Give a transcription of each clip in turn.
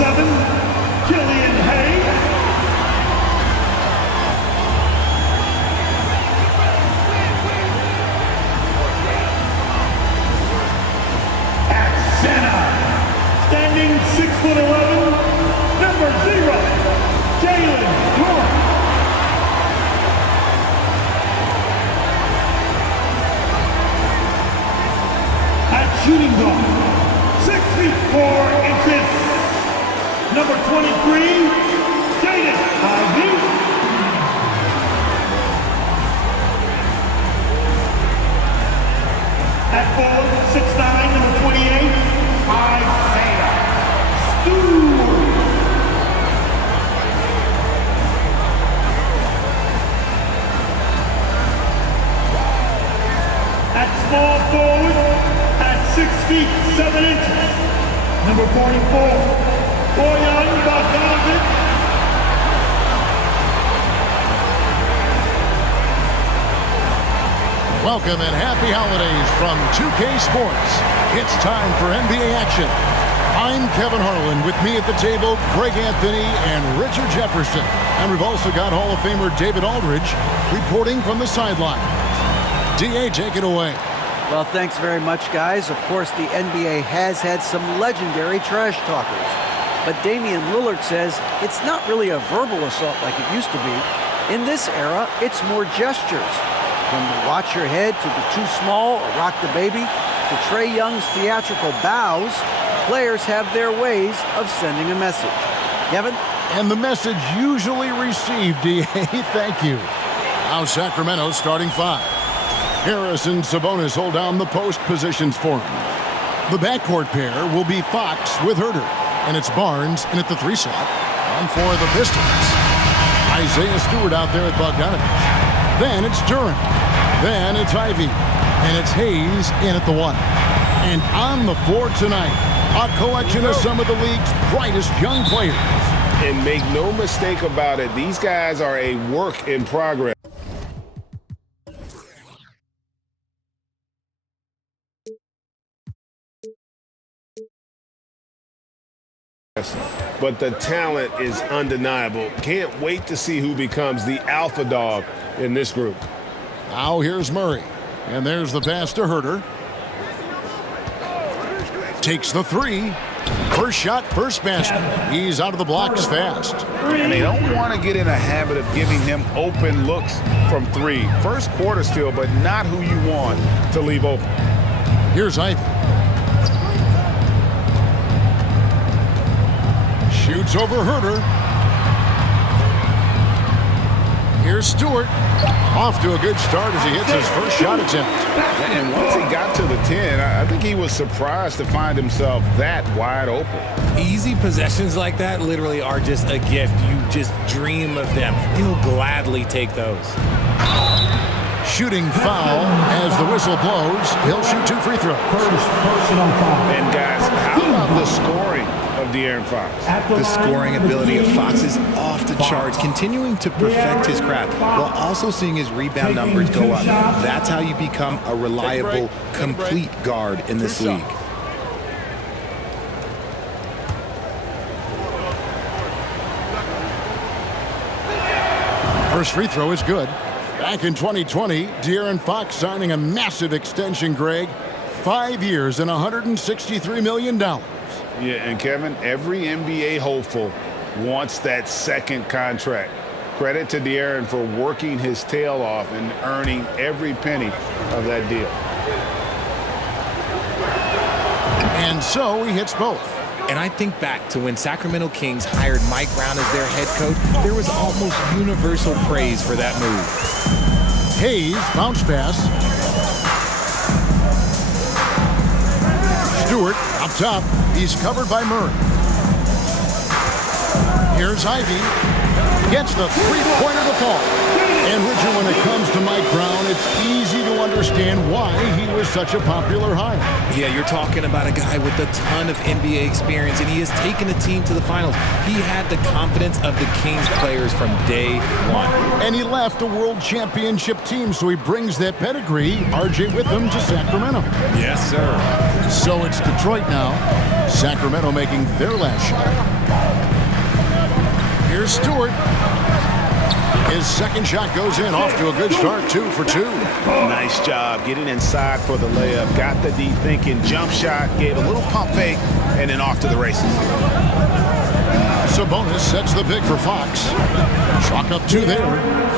7, Killian Hayes. At center, standing 6'11", number 0, Jalen Clark. At shooting guard, 6 feet 4 inches, number 23, Jaden Ivey. At forward, 6'9", number 28, Isaiah Stewart. At small forward, at 6 feet 7 inches, number 44, Boyan Bogdanovic. Welcome and happy holidays from 2K Sports. It's time for NBA action. I'm Kevin Harlan. With me at the table, Greg Anthony and Richard Jefferson. And we've also got Hall of Famer David Aldridge reporting from the sideline. DA, take it away. Well, thanks very much, guys. Of course, the NBA has had some legendary trash talkers. But Damian Lillard says it's not really a verbal assault like it used to be. In this era, it's more gestures. From the watch your head to the too small or rock the baby to Trae Young's theatrical bows, players have their ways of sending a message. Kevin? And the message usually received, DA. Thank you. Now Sacramento starting 5. Harris and Sabonis hold down the post positions for him. The backcourt pair will be Fox with Herter, and it's Barnes in at the 3 slot. On for the Pistons. Isaiah Stewart out there at Bogdanovic. Then it's Duran. Then it's Ivy. And it's Hayes in at the 1. And on the floor tonight, a collection of some of the league's brightest young players. And make no mistake about it, these guys are a work in progress. But the talent is undeniable. Can't wait to see who becomes the alpha dog in this group. Now here's Murray. And there's the pass to Herter. Takes the 3. First shot, first basket. He's out of the blocks fast. And they don't want to get in a habit of giving him open looks from 3. First quarter still, but not who you want to leave open. Here's Ivy. Shoots over Herter. Here's Stewart. Off to a good start as he hits his first shot attempt. And once he got to the 10, I think he was surprised to find himself that wide open. Easy possessions like that literally are just a gift. You just dream of them. He'll gladly take those. Shooting foul as the whistle blows. He'll shoot 2 free throws. First personal foul. And guys, how about the scoring of De'Aaron Fox? The scoring ability of Fox is off the charts, continuing to perfect his craft while also seeing his rebound numbers go up. That's how you become a reliable, complete guard in this league. First free throw is good. Back in 2020, De'Aaron Fox signing a massive extension, Greg. 5 years and $163 million. Yeah, and Kevin, every NBA hopeful wants that second contract. Credit to De'Aaron for working his tail off and earning every penny of that deal. And so he hits both. And I think back to when Sacramento Kings hired Mike Brown as their head coach, there was almost universal praise for that move. Hayes, bounce pass. Stewart up top. He's covered by Murray. Here's Ivy. Gets the three-pointer to fall. And Richard, when it comes to Mike Brown, it's easy to understand why he was such a popular hire. Yeah, you're talking about a guy with a ton of NBA experience, and he has taken the team to the finals. He had the confidence of the Kings players from day one. And he left a world championship team, so he brings that pedigree, RJ, with him to Sacramento. Yes, sir. So it's Detroit now. Sacramento making their last shot. Here's Stewart. His second shot goes in, off to a good start, 2 for 2. Nice job getting inside for the layup. Got the D thinking, jump shot, gave a little pump fake, and then off to the races. Sabonis sets the pick for Fox. Chalk up 2 there.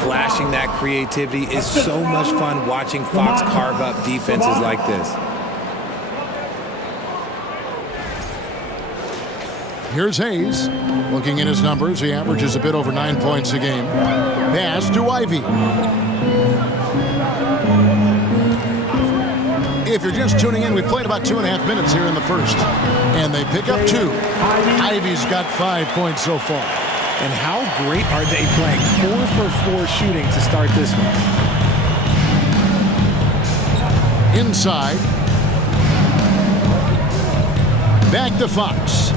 Flashing that creativity is so much fun watching Fox carve up defenses like this. Here's Hayes. Looking at his numbers, he averages a bit over 9 points a game. Pass to Ivy. If you're just tuning in, we played about 2.5 minutes here in the first. And they pick up 2. Ivy's got 5 points so far. And how great are they playing? 4 for 4 shooting to start this one. Inside. Back to Fox.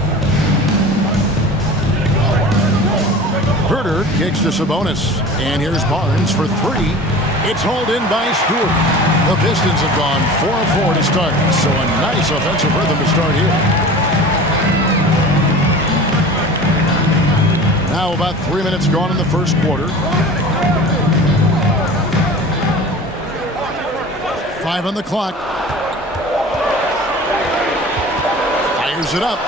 Herter kicks to Sabonis. And here's Barnes for 3. It's hauled in by Stewart. The Pistons have gone 4-4 to start. So a nice offensive rhythm to start here. Now about 3 minutes gone in the first quarter. 5 on the clock. Fires it up.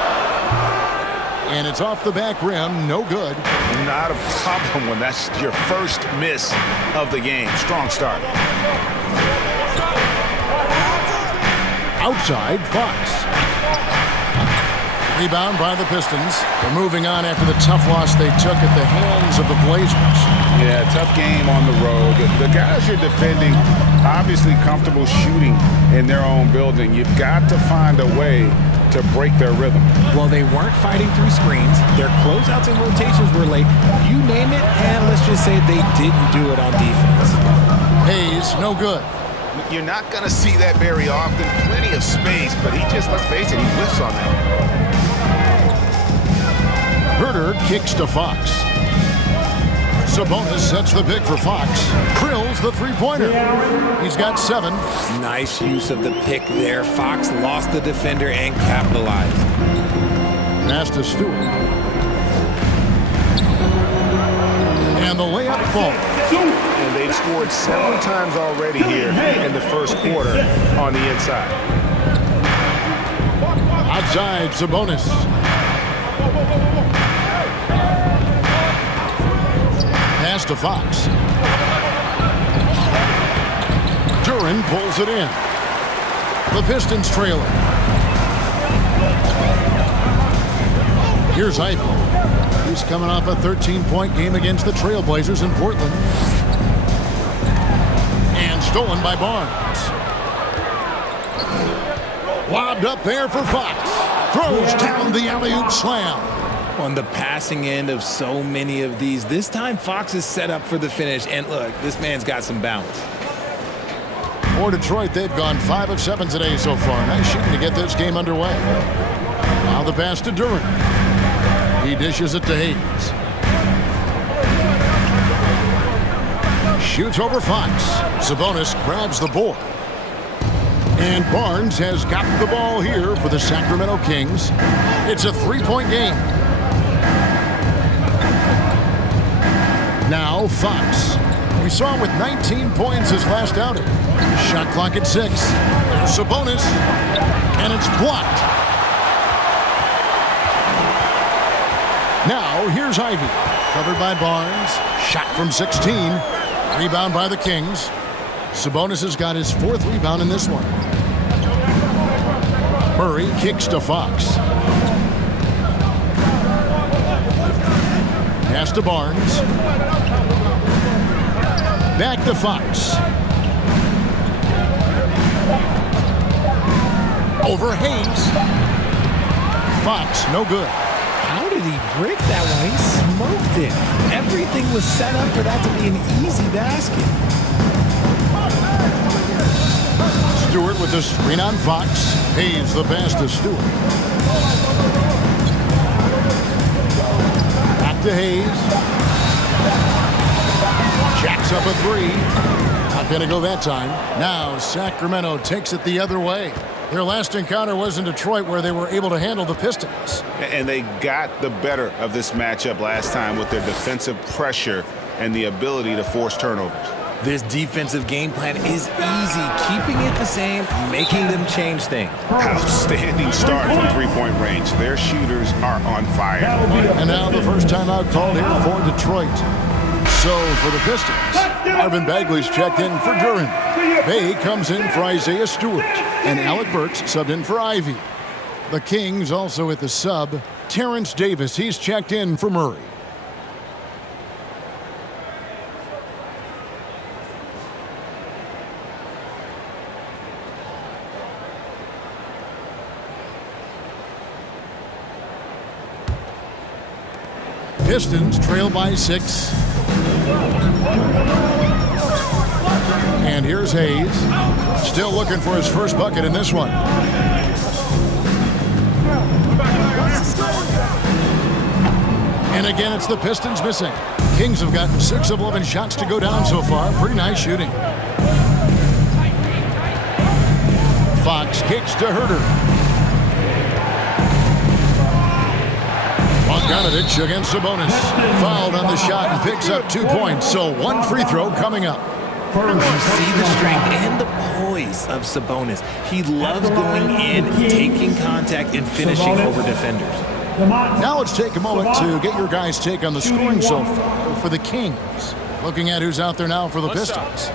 And it's off the back rim. No good. Not a problem when that's your first miss of the game. Strong start. Outside, Fox. Rebound by the Pistons. They're moving on after the tough loss they took at the hands of the Blazers. Yeah, tough game on the road. The guys you're defending, obviously comfortable shooting in their own building. You've got to find a way to break their rhythm. Well, they weren't fighting through screens. Their closeouts and rotations were late. You name it, and let's just say they didn't do it on defense. Hayes, no good. You're not going to see that very often. Plenty of space, but he just, let's face it, he whiffs on that. Herter kicks to Fox. Sabonis sets the pick for Fox. Drills the three-pointer. He's got 7. Nice use of the pick there. Fox lost the defender and capitalized. Pass to Stewart. And the layup falls. And they've scored 7 times already here in the first quarter on the inside. Outside, Sabonis. Pass to Fox. Duran pulls it in. The Pistons trailing. Here's Ivy. He's coming off a 13-point game against the Trailblazers in Portland. And stolen by Barnes. Lobbed up there for Fox. Throws down the alley-oop slam. On the passing end of so many of these, this time Fox is set up for the finish. And look, this man's got some bounce. For Detroit, they've gone 5 of 7 today so far. Nice shooting to get this game underway. Now the pass to Duran. He dishes it to Hayes. Shoots over Fox. Sabonis grabs the board. And Barnes has got the ball here for the Sacramento Kings. It's a 3-point game. Now Fox. We saw him with 19 points his last outing. Shot clock at 6. There's Sabonis. And it's blocked. Now here's Ivy. Covered by Barnes. Shot from 16. Rebound by the Kings. Sabonis has got his 4th rebound in this one. Murray kicks to Fox. Pass to Barnes. Back to Fox. Over Hayes. Fox, no good. How did he break that one? He smoked it. Everything was set up for that to be an easy basket. Stewart with the screen on Fox. Hayes the pass to Stewart. Back to Hayes. Jacks up a 3. Not going to go that time. Now Sacramento takes it the other way. Their last encounter was in Detroit, where they were able to handle the Pistons. And they got the better of this matchup last time with their defensive pressure and the ability to force turnovers. This defensive game plan is easy, keeping it the same, making them change things. Outstanding start from three-point range. Their shooters are on fire. And now the first timeout called here for Detroit. So for the Pistons, Marvin Bagley's checked in for Duran. Bay comes in for Isaiah Stewart. And Alec Burks subbed in for Ivy. The Kings also at the sub. Terrence Davis, he's checked in for Murray. Pistons trail by 6. And here's Hayes. Still looking for his first bucket in this one. And again, it's the Pistons missing. Kings have gotten 6 of 11 shots to go down so far. Pretty nice shooting. Fox kicks to Herter. Bogdanovich against Sabonis. Fouled on the shot and picks up 2 points. So 1 free throw coming up. You see the strength and the poise of Sabonis. He loves going in, taking contact, and finishing over defenders. Now let's take a moment to get your guys' take on the scoring so far for the Kings. Looking at who's out there now for the Pistons.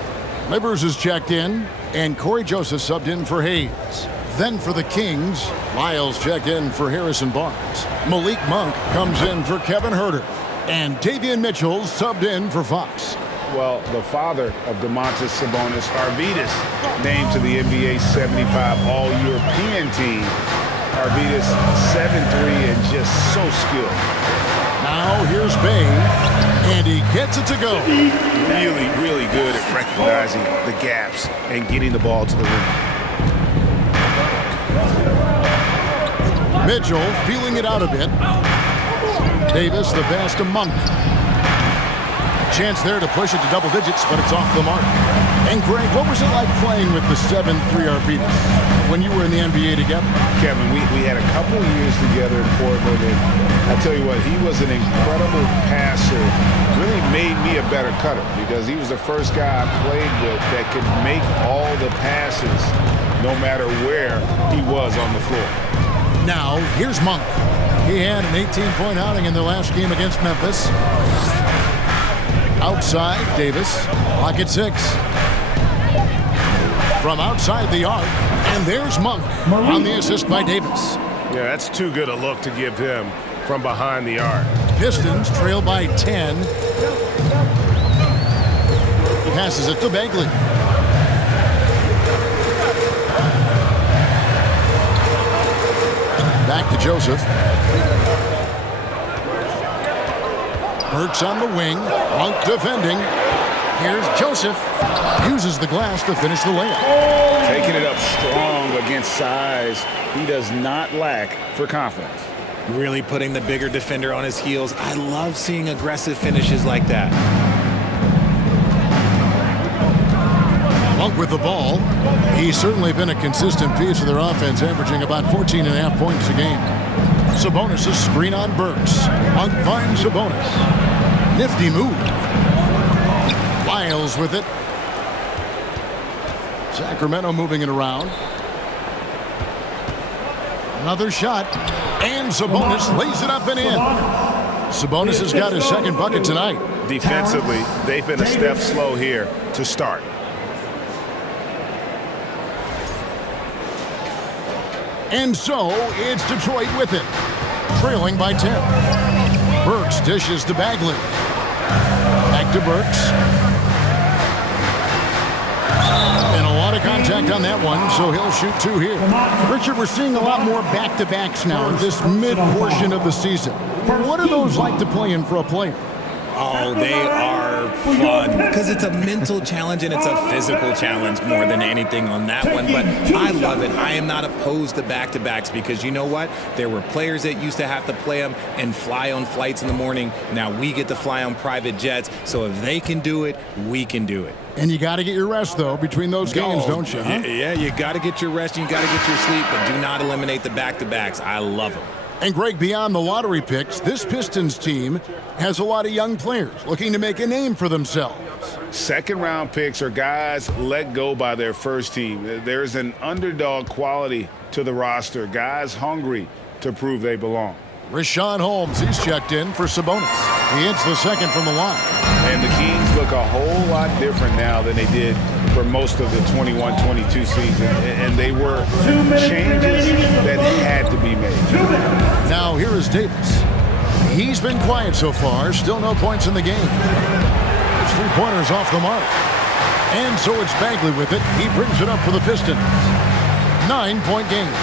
Livers is checked in, and Corey Joseph subbed in for Hayes. Then for the Kings, Lyles checked in for Harrison Barnes. Malik Monk comes in for Kevin Herter. And Davion Mitchell subbed in for Fox. Well, the father of Domantas Sabonis, Arvydas, named to the NBA 75 All-European team. Arvydas 7'3" and just so skilled. Now here's Bay, and he gets it to go. Really, really good at recognizing the gaps and getting the ball to the rim. Mitchell feeling it out a bit. Davis the pass to Monk. Chance there to push it to double digits, but it's off the mark. And Greg, what was it like playing with the 7'3" Arvydas when you were in the NBA together? Kevin, we had a couple of years together in Portland, and I tell you what, he was an incredible passer. Really made me a better cutter because he was the first guy I played with that could make all the passes no matter where he was on the floor. Now, here's Monk. He had an 18-point outing in the last game against Memphis. Outside, Davis, lock at 6. From outside the arc, and there's Monk on the assist by Davis. Yeah, that's too good a look to give him from behind the arc. Pistons trail by 10. Passes it to Bagley. Back to Joseph. Burks on the wing. Monk defending. Here's Joseph. Uses the glass to finish the layup. Taking it up strong against size. He does not lack for confidence. Really putting the bigger defender on his heels. I love seeing aggressive finishes like that. Monk with the ball. He's certainly been a consistent piece of their offense, averaging about 14.5 points a game. Sabonis' screen on Burks. Monk finds Sabonis. Nifty move. Lyles with it. Sacramento moving it around. Another shot. And Sabonis lays it up and in. Sabonis has got his second bucket tonight. Defensively, they've been a step slow here to start. And so, it's Detroit with it. Trailing by 10. Burks dishes to Bagley. Back to Burks. And a lot of contact on that one, so he'll shoot 2 here. Richard, we're seeing a lot more back-to-backs now in this mid-portion of the season. What are those like to play in for a player? Oh, they are fun because it's a mental challenge and it's a physical challenge more than anything on that one. But I love it. I am not opposed to back-to-backs because you know what? There were players that used to have to play them and fly on flights in the morning. Now we get to fly on private jets. So if they can do it, we can do it. And you got to get your rest, though, between those games, don't you? Huh? Yeah, you got to get your rest and you got to get your sleep, but do not eliminate the back-to-backs. I love them. And Greg, beyond the lottery picks, this Pistons team has a lot of young players looking to make a name for themselves. Second-round picks are guys let go by their first team. There's an underdog quality to the roster, guys hungry to prove they belong. Richaun Holmes, he's checked in for Sabonis. He hits the second from the line. And the Kings look a whole lot different now than they did for most of the 21-22 season. And they were changes that had to be made. Now here is Davis. He's been quiet so far. Still no points in the game. His three-pointers off the mark. And so it's Bagley with it. He brings it up for the Pistons. 9-point game.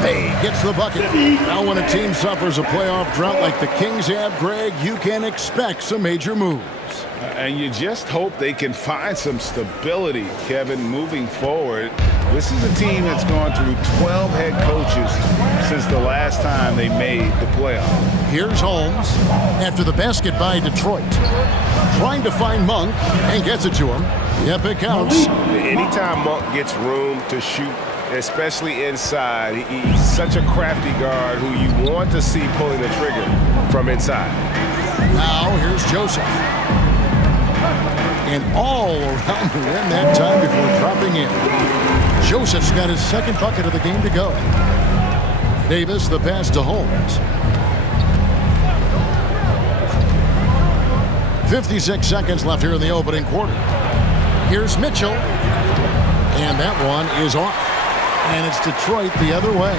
Hey, gets the bucket. Now when a team suffers a playoff drought like the Kings have, Greg, you can expect some major moves. And you just hope they can find some stability, Kevin, moving forward. This is a team that's gone through 12 head coaches since the last time they made the playoff. Here's Holmes after the basket by Detroit. Trying to find Monk and gets it to him. Yep, it counts. Anytime Monk gets room to shoot, especially inside, he's such a crafty guard who you want to see pulling the trigger from inside. Now here's Joseph. And all around the rim that time before dropping in. Joseph's got his second bucket of the game to go. Davis, the pass to Holmes. 56 seconds left here in the opening quarter. Here's Mitchell. And that one is off. And it's Detroit the other way.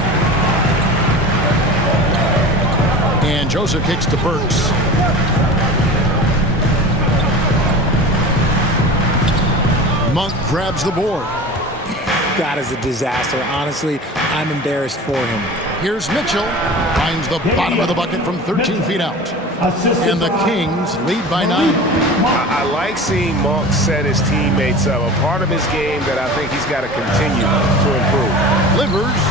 And Joseph kicks to Burks. Monk grabs the board. God is a disaster. Honestly, I'm embarrassed for him. Here's Mitchell. Finds the bottom of the bucket from 13 feet out. And the Kings lead by 9. I like seeing Monk set his teammates up. A part of his game that I think he's got to continue to improve. Livers,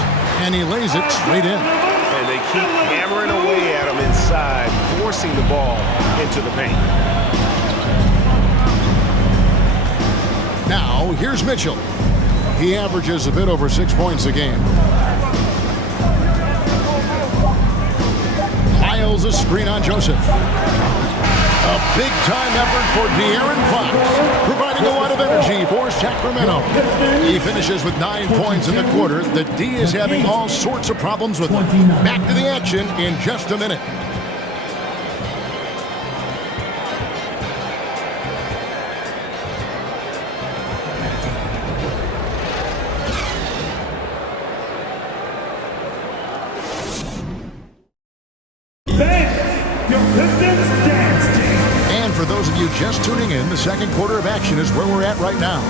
and he lays it straight in. And they keep hammering away at him inside, forcing the ball into the paint. Now, here's Mitchell. He averages a bit over 6 points a game. Miles a screen on Joseph. A big-time effort for De'Aaron Fox, providing a lot of energy for Sacramento. He finishes with 9 points in the quarter. The D is having all sorts of problems with him. Back to the action in just a minute. Just tuning in, the second quarter of action is where we're at right now.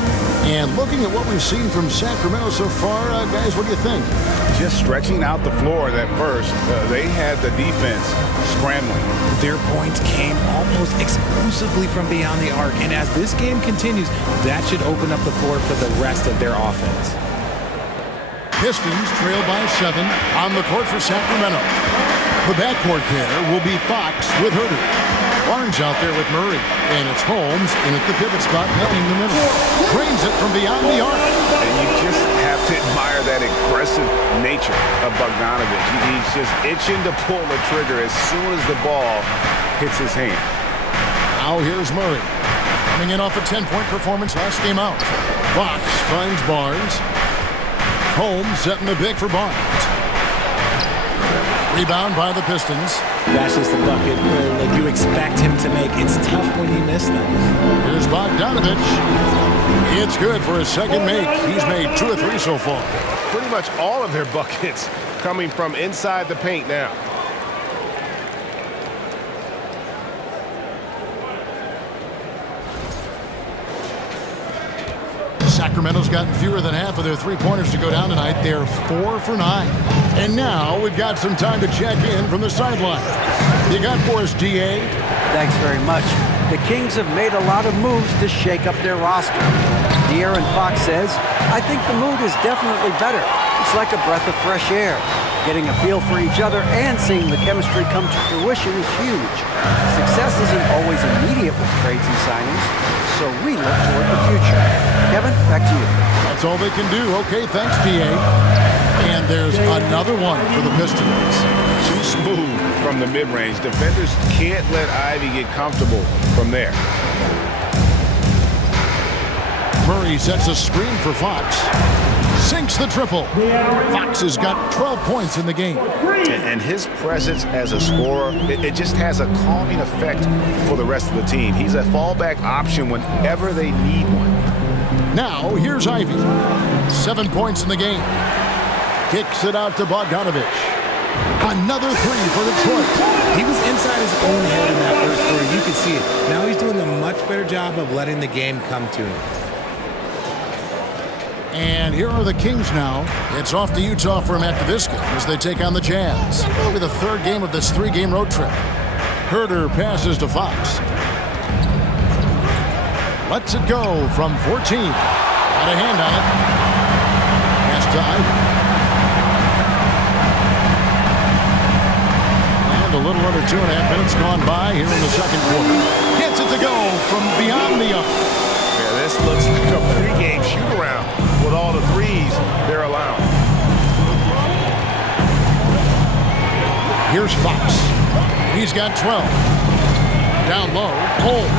And looking at what we've seen from Sacramento so far, guys, what do you think? Just stretching out the floor at first. They had the defense scrambling. Their points came almost exclusively from beyond the arc. And as this game continues, that should open up the floor for the rest of their offense. Pistons trail by 7 on the court for Sacramento. The backcourt pair will be Fox with Herder. Barnes out there with Murray, and it's Holmes in at the pivot spot, melting the middle. Drains it from beyond the arc. And you just have to admire that aggressive nature of Bogdanovic. He's just itching to pull the trigger as soon as the ball hits his hand. Now here's Murray, coming in off a 10-point performance last game out. Fox finds Barnes. Holmes setting the big for Barnes. Rebound by the Pistons. That's just the bucket that you expect him to make. It's tough when he missed them. Here's Bogdanovic. It's good for his second make. He's made 2 of 3 so far. Pretty much all of their buckets coming from inside the paint now. Sacramento's gotten fewer than half of their three-pointers to go down tonight. They're 4 for 9. And now we've got some time to check in from the sideline. You got for us, DA. Thanks very much. The Kings have made a lot of moves to shake up their roster. De'Aaron Fox says, I think the mood is definitely better. It's like a breath of fresh air. Getting a feel for each other and seeing the chemistry come to fruition is huge. Success isn't always immediate with trades and signings, so we look toward the future. Kevin, back to you. That's all they can do. Okay, thanks, D.A. And there's another one for the Pistons. Too smooth from the mid-range. Defenders can't let Ivy get comfortable from there. Murray sets a screen for Fox. Sinks the triple. Fox has got 12 points in the game. And his presence as a scorer, it just has a calming effect for the rest of the team. He's a fallback option whenever they need one. Now, here's Ivy. 7 points in the game. Kicks it out to Bogdanovich. Another three for Detroit. He was inside his own head in that first quarter. You could see it. Now he's doing a much better job of letting the game come to him. And here are the Kings now. It's off to Utah for him after this game as they take on the Jazz. It'll be the third game of this 3-game road trip. Herter passes to Fox. Lets it go from 14. Got a hand on it. Pass to Ivy. And a little under 2.5 minutes gone by here in the second quarter. Gets it to go from beyond the arc. Yeah, this looks like a pregame shoot-around with all the threes they're allowing. Here's Fox. He's got 12. Down low. Hole.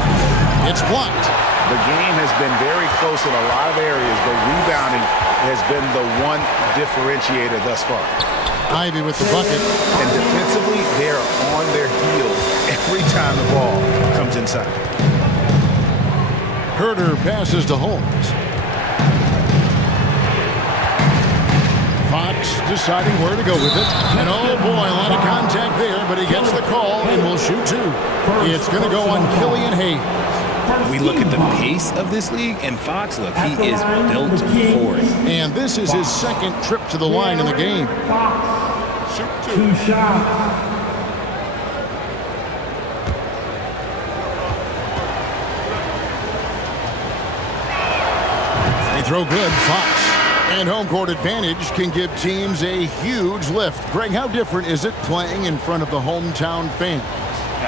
It's blocked. The game has been very close in a lot of areas, but rebounding has been the one differentiator thus far. Ivy with the bucket. And defensively, they're on their heels every time the ball comes inside. Herter passes to Holmes. Fox deciding where to go with it. And oh boy, a lot of contact there, but he gets the call and will shoot two. It's going to go on Killian Hayes. We look at the pace of this league, and Fox, look, he is built for it. And this is his second trip to the line in the game. Two shots. They throw good, Fox. And home court advantage can give teams a huge lift. Greg, how different is it playing in front of the hometown fans?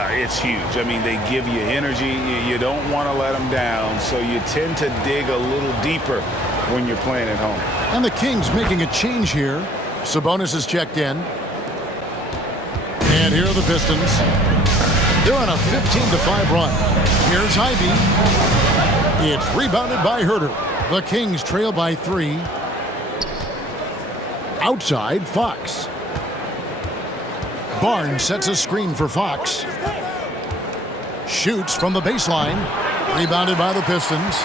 It's huge. I mean, they give you energy. You don't want to let them down, so you tend to dig a little deeper when you're playing at home. And the Kings making a change here. Sabonis is checked in. And here are the Pistons. They're on a 15-5 run. Here's Ivy. It's rebounded by Herter. The Kings trail by 3. Outside, Fox. Barnes sets a screen for Fox. Shoots from the baseline. Rebounded by the Pistons.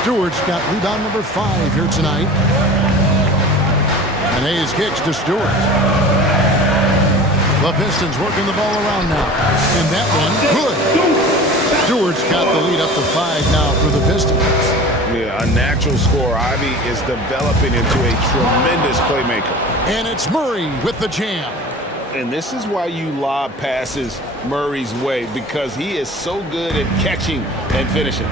Stewart's got rebound number 5 here tonight. And Hayes kicks to Stewart. The Pistons working the ball around now. And that one, good. Stewart's got the lead up to 5 now for the Pistons. Yeah, a natural scorer. Ivy is developing into a tremendous playmaker. And it's Murray with the jam. And this is why you lob passes Murray's way, because he is so good at catching and finishing.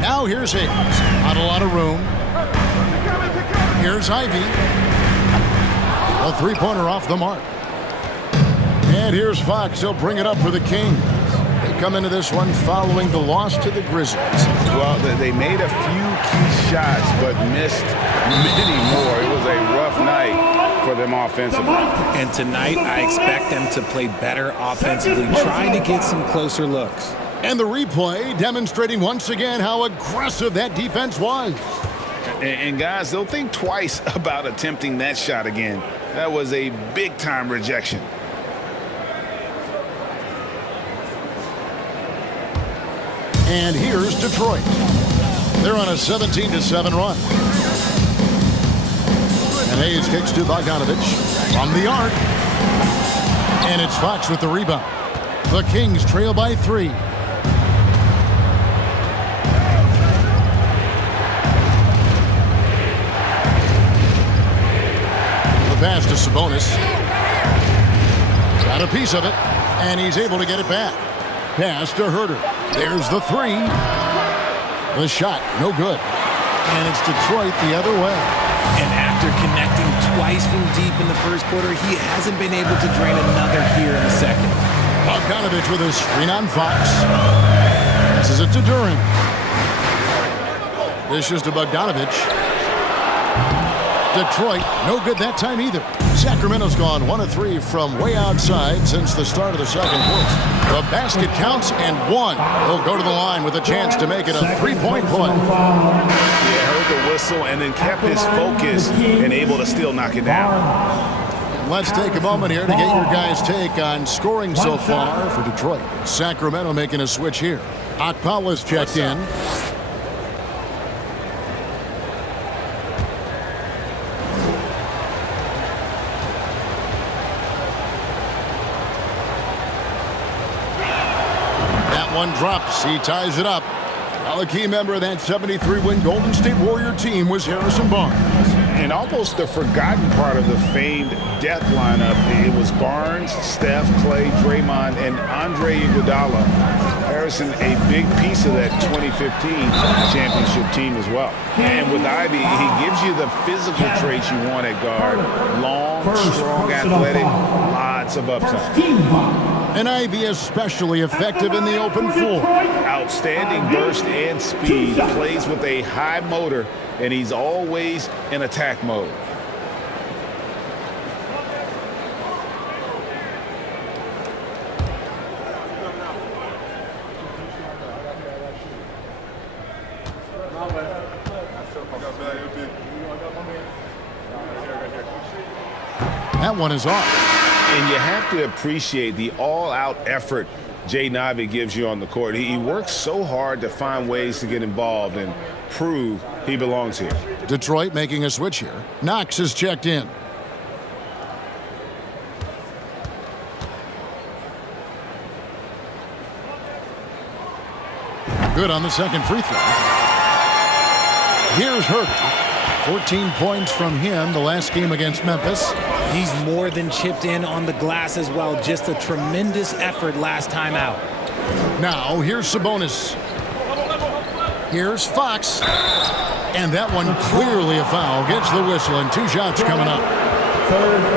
Now here's Hayes. Not a lot of room. Here's Ivy. A three-pointer off the mark. And here's Fox. He'll bring it up for the Kings. They come into this one following the loss to the Grizzlies. Well, they made a few key shots, but missed many more. It was a rough night for them offensively. And tonight, I expect them to play better offensively, trying to get some closer looks. And the replay demonstrating once again how aggressive that defense was. And guys, they'll think twice about attempting that shot again. That was a big-time rejection. And here's Detroit. They're on a 17-7 run. And Hayes kicks to Bogdanovich from the arc. And it's Fox with the rebound. The Kings trail by 3. The pass to Sabonis. Got a piece of it, and he's able to get it back. Pass to Herter. There's the three. The shot, no good. And it's Detroit the other way. And after connecting twice from deep in the first quarter, he hasn't been able to drain another here in the second. Bogdanovich with a screen on Fox. This is it to Duran. Dishes to Bogdanovich. Detroit, no good that time either. Sacramento's gone 1 of 3 from way outside since the start of the second quarter. The basket counts and one. He'll go to the line with a chance to make it a three-point play. Yeah, heard the whistle and then kept his focus and able to still knock it down. Let's take a moment here to get your guys' take on scoring so far for Detroit. Sacramento making a switch here. Akpala's checked in. That one drops. He ties it up. Well, a key member of that 73-win Golden State Warrior team was Harrison Barnes. And almost the forgotten part of the famed death lineup, it was Barnes, Steph, Clay, Draymond, and Andre Iguodala. Harrison, a big piece of that 2015 championship team as well. And with Ivy, he gives you the physical traits you want at guard. Long, strong, athletic, lots of upside. And Ivy especially effective in the open floor. Outstanding burst and speed, plays with a high motor, and he's always in attack mode. That one is off. And you have to appreciate the all-out effort Jaden Ivey gives you on the court. He works so hard to find ways to get involved and prove he belongs here. Detroit making a switch here. Knox is checked in. Good on the second free throw. Here's Herter. 14 points from him the last game against Memphis. He's more than chipped in on the glass as well. Just a tremendous effort last time out. Now, here's Sabonis. Here's Fox. And that one clearly a foul. Gets the whistle and 2 shots coming up.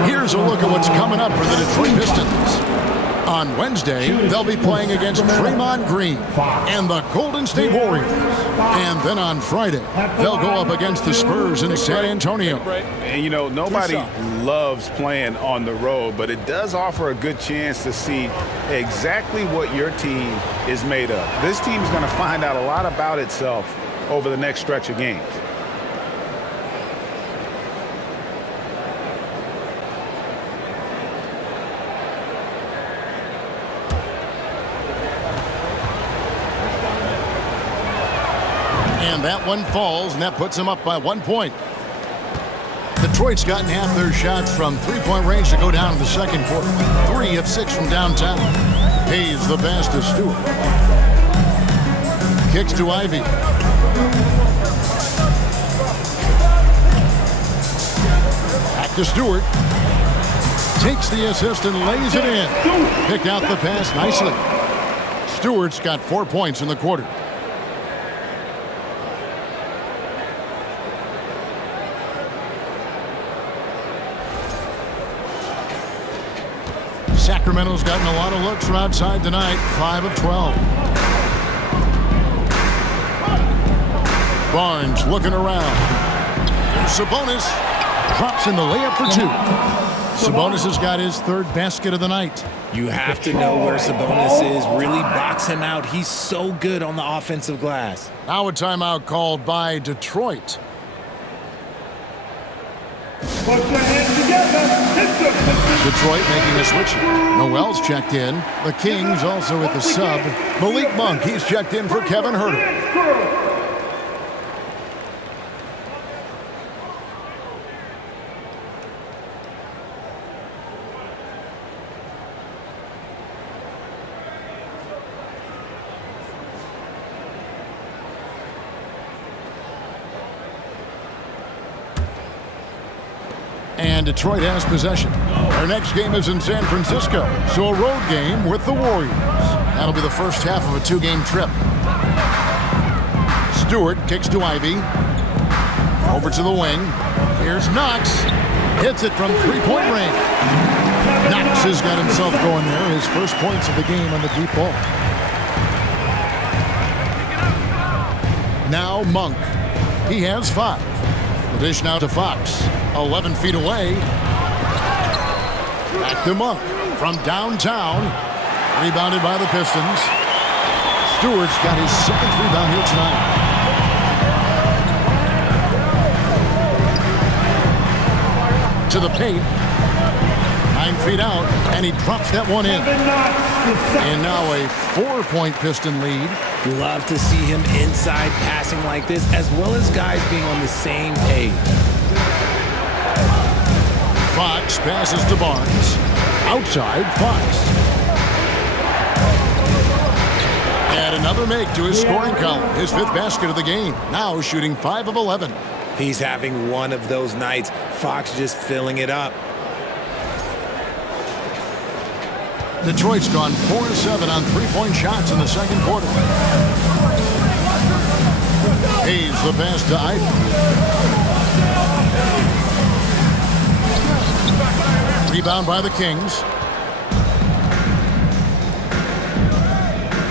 Here's a look at what's coming up for the Detroit Pistons. On Wednesday, they'll be playing against Draymond Green and the Golden State Warriors. And then on Friday, they'll go up against the Spurs in San Antonio. And, you know, nobody loves playing on the road, but it does offer a good chance to see exactly what your team is made of. This team is going to find out a lot about itself over the next stretch of games. And that one falls, and that puts them up by 1 point. Detroit's gotten half their shots from three-point range to go down in the second quarter. 3 of 6 from downtown. Hayes the pass to Stewart. Kicks to Ivy. Back to Stewart. Takes the assist and lays it in. Picked out the pass nicely. Stewart's got 4 points in the quarter. Sacramento's gotten a lot of looks from outside tonight. 5 of 12. Barnes looking around. Sabonis drops in the layup for 2. Sabonis has got his 3rd basket of the night. You have to know where Sabonis is. Really box him out. He's so good on the offensive glass. Now a timeout called by Detroit. Put your hands together. Detroit making a switch. Noel's checked in. The Kings also at the sub. Malik Monk, he's checked in for Kevin Herter. And Detroit has possession. Their next game is in San Francisco, so a road game with the Warriors. That'll be the first half of a 2-game trip. Stewart kicks to Ivy. Over to the wing. Here's Knox. Hits it from three-point range. Knox has got himself going there. His first points of the game on the deep ball. Now Monk. He has 5. The dish now to Fox. 11 feet away. Back to Monk from downtown. Rebounded by the Pistons. Stewart's got his 7th rebound here tonight. To the paint. 9 feet out, and he drops that one in. And now a 4-point Piston lead. Love to see him inside passing like this, as well as guys being on the same page. Fox passes to Barnes. Outside, Fox. And another make to his scoring column. His 5th basket of the game. Now shooting 5 of 11. He's having one of those nights. Fox just filling it up. Detroit's gone 4 of 7 on 3-point shots in the second quarter. Hayes the pass to Ivy. Rebound by the Kings.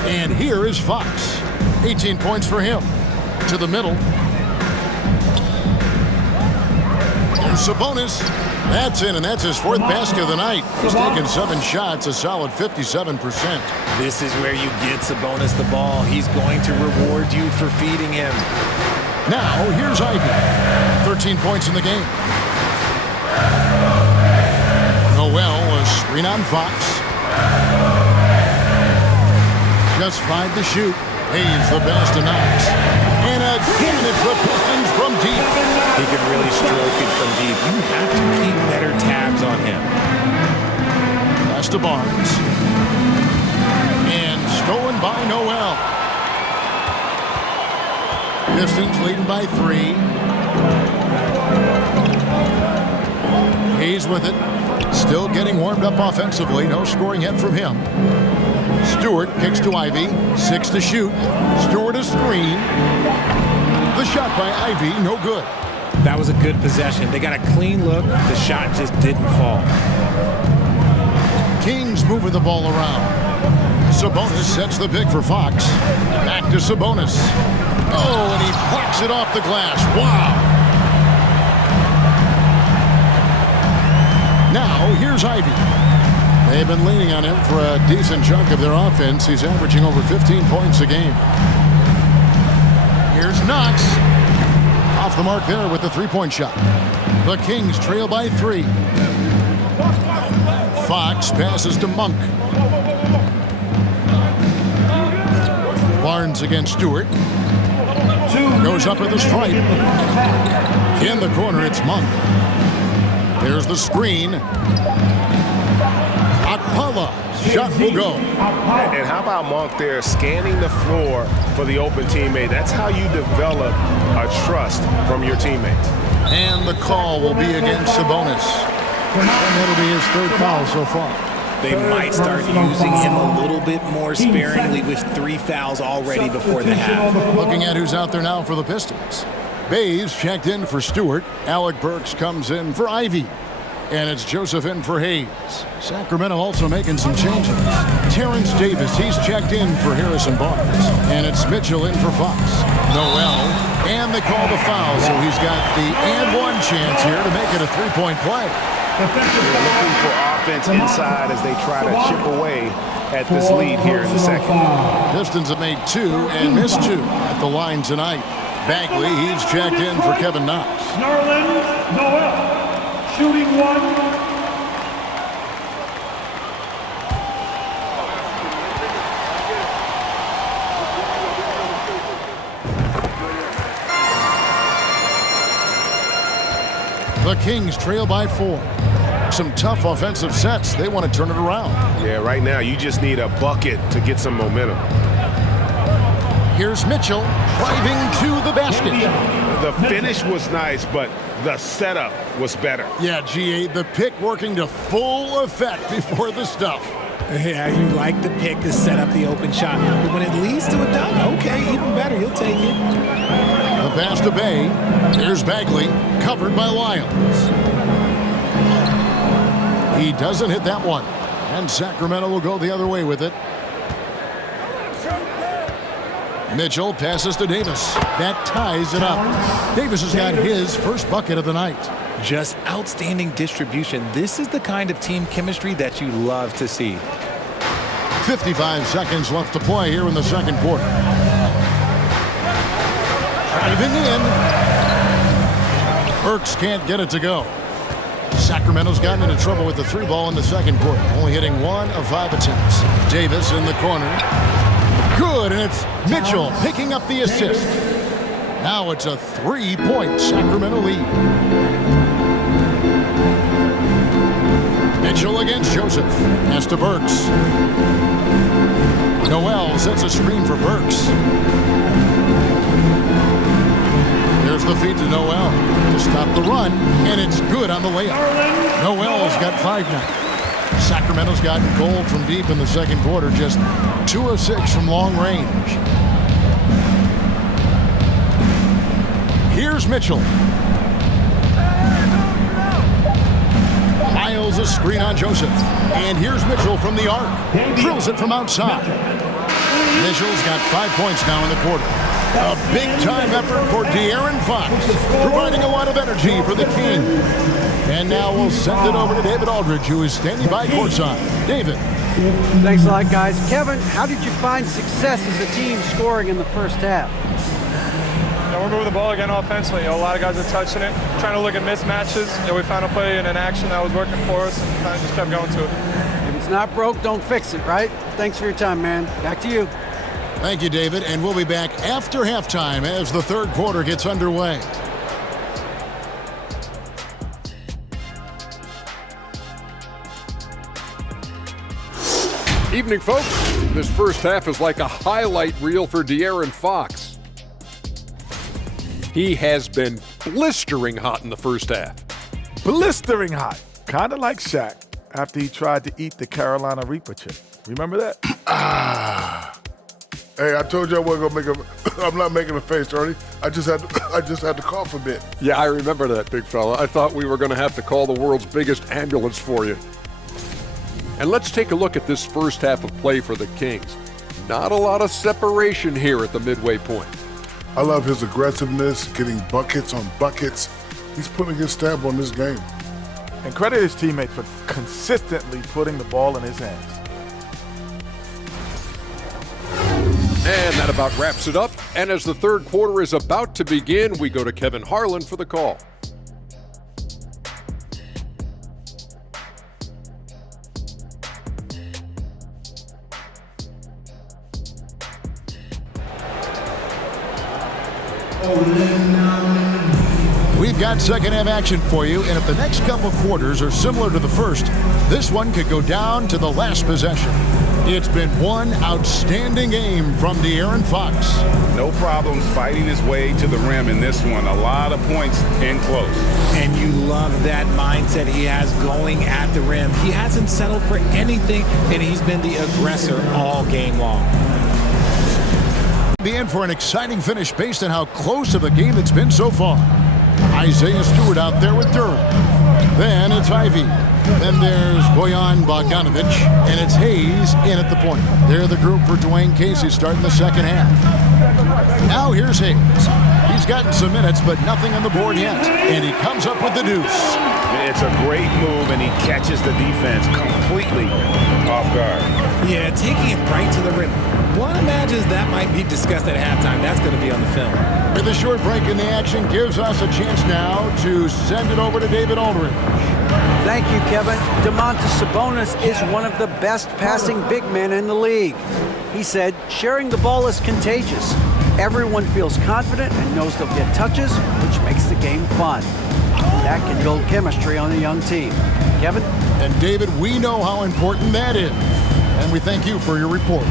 And here is Fox. 18 points for him. To the middle. There's Sabonis. That's in, and that's his 4th basket of the night. He's taken 7 shots, a solid 57%. This is where you get Sabonis the ball. He's going to reward you for feeding him. Now, here's Ivy. 13 points in the game. Noel, a screen on Fox. Just 5 to shoot. Hayes the pass to Knox. And again, it's the Pistons from deep. He can really stroke it from deep. You have to keep better tabs on him. Pass to Barnes. And stolen by Noel. Pistons leading by 3. Hayes with it. Still getting warmed up offensively. No scoring yet from him. Stewart kicks to Ivy. 6 to shoot. Stewart a screen. The shot by Ivy, no good. That was a good possession. They got a clean look. The shot just didn't fall. Kings moving the ball around. Sabonis sets the pick for Fox. Back to Sabonis. Oh, and he plucks it off the glass. Wow. Now, here's Ivy. They've been leaning on him for a decent chunk of their offense. He's averaging over 15 points a game. Here's Knox. Off the mark there with the 3-point shot. The Kings trail by 3. Fox passes to Monk. Barnes against Stewart. Goes up at the stripe. In the corner, it's Monk. There's the screen. Akpala. Shot will go. And how about Monk there scanning the floor for the open teammate? That's how you develop a trust from your teammates. And the call will be against Sabonis. And that'll be his 3rd foul so far. They might start using him a little bit more sparingly with 3 fouls already before the half. Looking at who's out there now for the Pistons. Bays checked in for Stewart. Alec Burks comes in for Ivy. And it's Josephine for Hayes. Sacramento also making some changes. Terrence Davis, he's checked in for Harrison Barnes. And it's Mitchell in for Fox. Noel, and they call the foul, so he's got the and-one chance here to make it a 3-point play. Looking for offense inside as they try to chip away at this lead here in the second. Pistons have made 2 and missed 2 at the line tonight. Bagley, he's checked in for Kevin Knox. Nerlens Noel. Shooting 1. The Kings trail by 4. Some tough offensive sets. They want to turn it around. Yeah, right now you just need a bucket to get some momentum. Here's Mitchell driving to the basket. The finish was nice, but the setup was better. Yeah, GA, the pick working to full effect before the stuff. Yeah, you like the pick to set up the open shot. But when it leads to a dunk, okay, even better. You'll take it. The pass to Bay. Here's Bagley, covered by Lyons. He doesn't hit that one. And Sacramento will go the other way with it. Mitchell passes to Davis. That ties it up. Davis has got his first bucket of the night. Just outstanding distribution. This is the kind of team chemistry that you love to see. 55 seconds left to play here in the second quarter. Driving in. Burks can't get it to go. Sacramento's gotten into trouble with the three ball in the second quarter, only hitting 1 of 5 attempts. Davis in the corner. Good, and it's Mitchell picking up the assist. Now it's a 3-point Sacramento lead. Mitchell against Joseph. Pass to Burks. Noel sets a screen for Burks. Here's the feed to Noel to stop the run, and it's good on the layup. Noel's got 5 now. Sacramento's gotten cold from deep in the second quarter, just 2 of 6 from long range. Here's Mitchell. Miles a screen on Joseph. And here's Mitchell from the arc. Drills it from outside. Mitchell's got 5 points now in the quarter. A big-time effort for De'Aaron Fox, providing a lot of energy for the Kings. And now we'll send it over to David Aldridge, who is standing by courtside. David. Thanks a lot, guys. Kevin, how did you find success as a team scoring in the first half? We're moving the ball again offensively. A lot of guys are touching it, trying to look at mismatches. We found a play in an action that was working for us, and kind of just kept going to it. If it's not broke, don't fix it, right? Thanks for your time, man. Back to you. Thank you, David, and we'll be back after halftime as the third quarter gets underway. Evening, folks. This first half is like a highlight reel for De'Aaron Fox. He has been blistering hot in the first half. Blistering hot. Kind of like Shaq after he tried to eat the Carolina Reaper chip. Remember that? Hey, I told you I wasn't gonna make I'm not making a face, Ernie. I just had to cough a bit. Yeah, I remember that, big fella. I thought we were going to have to call the world's biggest ambulance for you. And let's take a look at this first half of play for the Kings. Not a lot of separation here at the midway point. I love his aggressiveness, getting buckets on buckets. He's putting his stamp on this game. And credit his teammates for consistently putting the ball in his hands. And that about wraps it up. And as the third quarter is about to begin, we go to Kevin Harlan for the call. We've got second half action for you, and if the next couple quarters are similar to the first, this one could go down to the last possession. It's been one outstanding game from De'Aaron Fox. No problems fighting his way to the rim in this one. A lot of points in close. And you love that mindset he has going at the rim. He hasn't settled for anything, and he's been the aggressor all game long. Be in for an exciting finish based on how close of a game it's been so far. Isaiah Stewart out there with Durham. Then it's Ivy. Then there's Bojan Bogdanovic, and it's Hayes in at the point. They're the group for Dwayne Casey starting the second half. Now here's Hayes. He's gotten some minutes, but nothing on the board yet, and he comes up with the deuce. It's a great move, and he catches the defense completely off guard. Yeah, taking it right to the rim. One imagines that might be discussed at halftime. That's going to be on the film. With a short break in the action gives us a chance now to send it over to David Aldridge. Thank you, Kevin. Domantas Sabonis is one of the best passing big men in the league. He said, sharing the ball is contagious. Everyone feels confident and knows they'll get touches, which makes the game fun. That can build chemistry on a young team. Kevin? And David, we know how important that is. And we thank you for your report.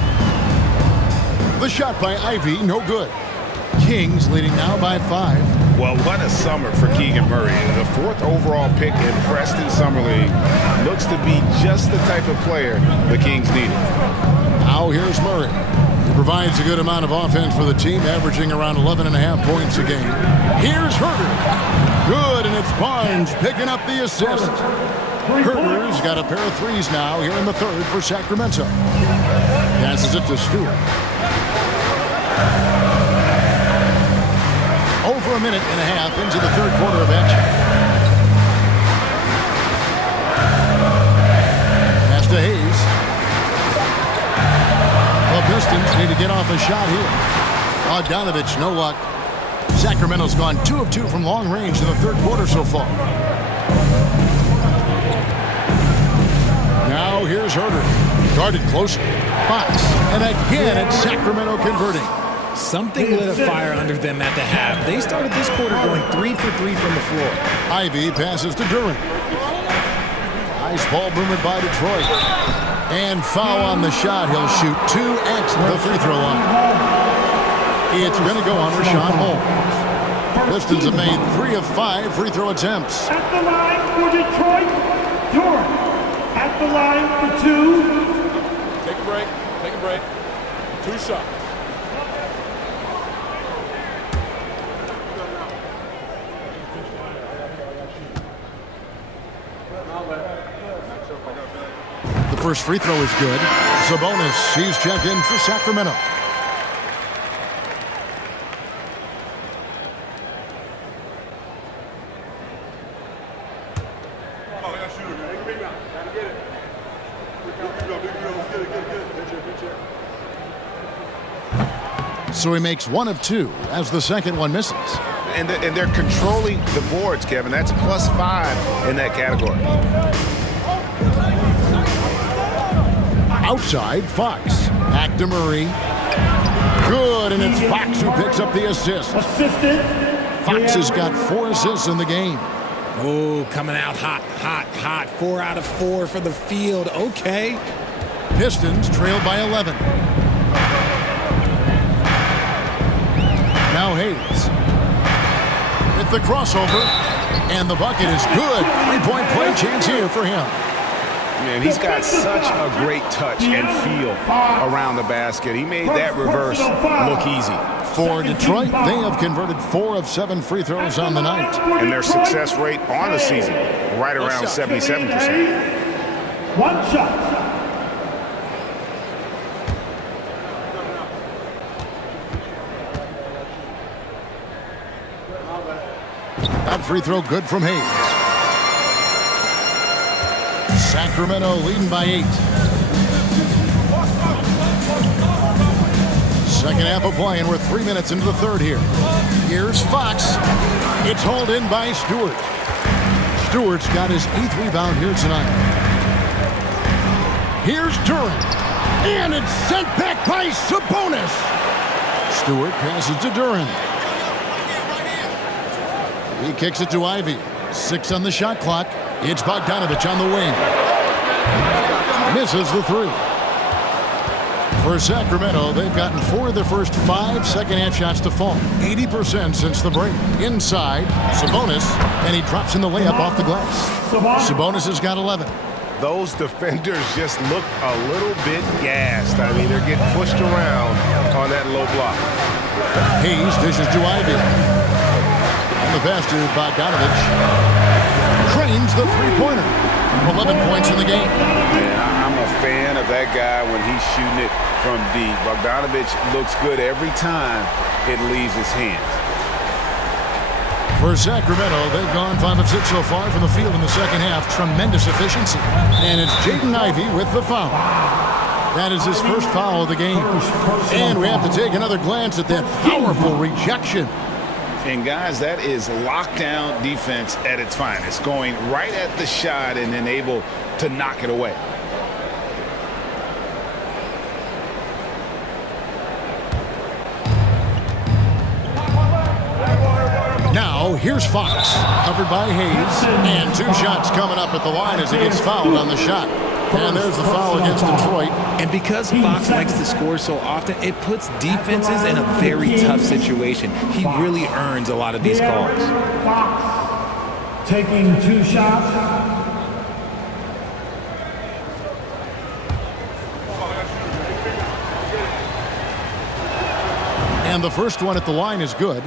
The shot by Ivy, no good. Kings leading now by 5. Well, what a summer for Keegan Murray. The 4th overall pick in Preston Summer League looks to be just the type of player the Kings needed. Now here's Murray. He provides a good amount of offense for the team, averaging around 11.5 points a game. Here's Herter. Good, and it's Barnes picking up the assist. Herter's got a pair of threes now here in the 3rd for Sacramento. Passes it to Stewart. Over a minute and a half into the 3rd quarter of action. Pass to Hayes. The Pistons need to get off a shot here. Bogdanovich, no luck. Sacramento's gone 2 of 2 from long range in the 3rd quarter so far. Now here's Herter. Guarded closer. Fox. And again it's Sacramento converting. Something lit a fire under them at the half. They started this quarter going 3 for 3 from the floor. Ivy passes to Duran. Nice ball boomed by Detroit. And foul on the shot. He'll shoot 2 at the free throw line. It's going to go on Rashawn Holmes. Pistons have made 3 of 5 free throw attempts. At the line for Detroit, Duran. At the line for 2. Take a break. Take a break. 2 shots. The first free throw is good. Sabonis, he's checked in for Sacramento. So he makes 1 of 2 as the second one misses. And they're controlling the boards, Kevin. That's +5 in that category. Outside, Fox. Back to Murray. Good, and it's Fox who picks up the assist. Fox has got 4 assists in the game. Oh, coming out hot, hot, hot. 4 out of 4 for the field. Okay. Pistons trailed by 11. Now Hayes. With the crossover, and the bucket is good. 3-point play chance here for him. Man, he's got such a great touch and feel around the basket. He made that reverse look easy. For Detroit, they have converted 4 of 7 free throws on the night. And their success rate on the season, right around 77%. 1 shot. That free throw good from Hayes. Sacramento leading by 8. Second half of play, and we're 3 minutes into the 3rd here. Here's Fox. It's hauled in by Stewart. Stewart's got his 8th rebound here tonight. Here's Duran. And it's sent back by Sabonis. Stewart passes to Duran. He kicks it to Ivy. 6 on the shot clock. It's Bogdanovich on the wing. Misses the 3. For Sacramento, they've gotten 4 of their first 5 second-half shots to fall. 80% since the break. Inside, Sabonis, and he drops in the layup off the glass. Sabonis has got 11. Those defenders just look a little bit gassed. I mean, they're getting pushed around on that low block. Hayes dishes to Ivy. And the pass to Bogdanovich. Trains the three-pointer. 11 points in the game. Yeah, I'm a fan of that guy when he's shooting it from deep. Bogdanovich looks good every time it leaves his hands. For Sacramento, they've gone 5 of 6 so far from the field in the second half. Tremendous efficiency. And it's Jaden Ivey with the foul. That is his first foul of the game. And we have to take another glance at that powerful rejection. And guys, that is lockdown defense at its finest. Going right at the shot and then able to knock it away. Now, here's Fox, covered by Hayes, and 2 shots coming up at the line as he gets fouled on the shot. And there's the foul against Detroit. And because Fox likes to score so often, it puts defenses in a very tough situation. He really earns a lot of these calls. Fox taking 2 shots. And the first one at the line is good.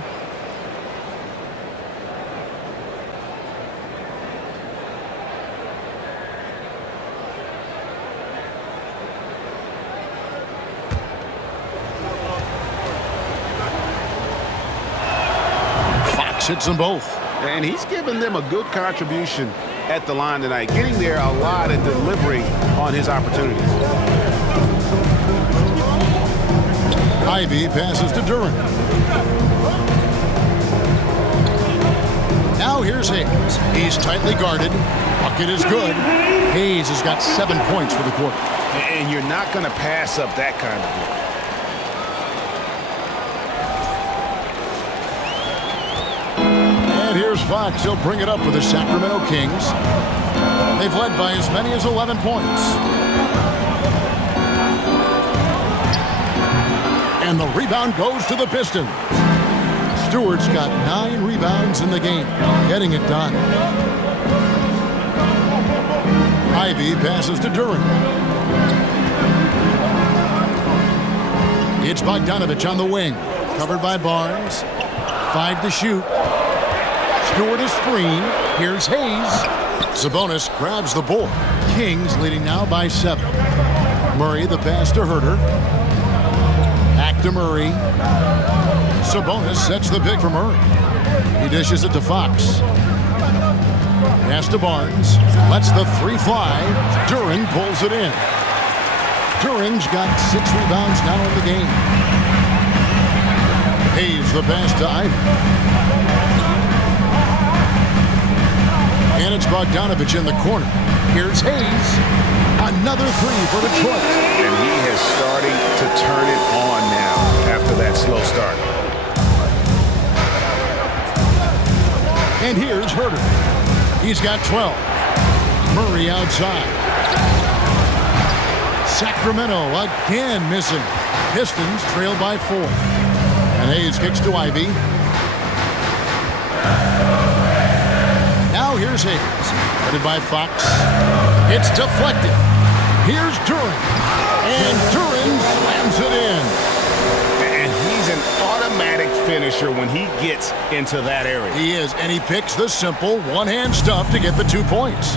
Fox hits them both. And he's given them a good contribution at the line tonight, getting there a lot and delivering on his opportunities. Ivy passes to Duran. Now here's Hayes. He's tightly guarded. Bucket is good. Hayes has got 7 points for the quarter. And you're not going to pass up that kind of ball. And here's Fox. He'll bring it up for the Sacramento Kings. They've led by as many as 11 points. And the rebound goes to the Pistons. Stewart's got 9 rebounds in the game, getting it done. Ivy passes to Duran. It's Bogdanovich on the wing, covered by Barnes. 5 to shoot. Stewart a screen. Here's Hayes. Sabonis grabs the board. Kings leading now by 7. Murray the pass to Herter. Back to Murray. Sabonis sets the pick for Murray. He dishes it to Fox. Pass to Barnes. Lets the 3 fly. Duran pulls it in. Duran's got 6 rebounds now in the game. Hayes the pass to Ivy. And it's Bogdanovich in the corner. Here's Hayes. Another 3 for Detroit. And he is starting to turn it on now after that slow start. And here's Herter. He's got 12. Murray outside. Sacramento again missing. Pistons trail by 4. And Hayes kicks to Ivy. Now here's Hayes. Headed by Fox. It's deflected. Here's Duran. And Duran slams it in. And he's an automatic finisher when he gets into that area. He is, and he picks the simple one-hand stuff to get the 2 points.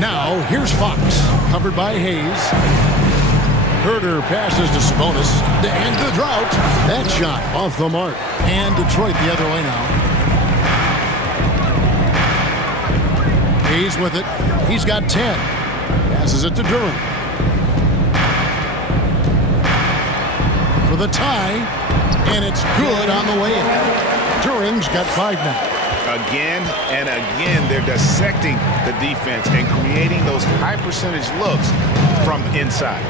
Now, here's Fox, covered by Hayes. Herter passes to Sabonis to end the drought. That shot off the mark. And Detroit the other way now. Hayes with it. He's got 10. Passes it to Duran. For the tie, and it's good on the way in. Duran's got 5 now. Again and again, they're dissecting the defense and creating those high percentage looks from inside.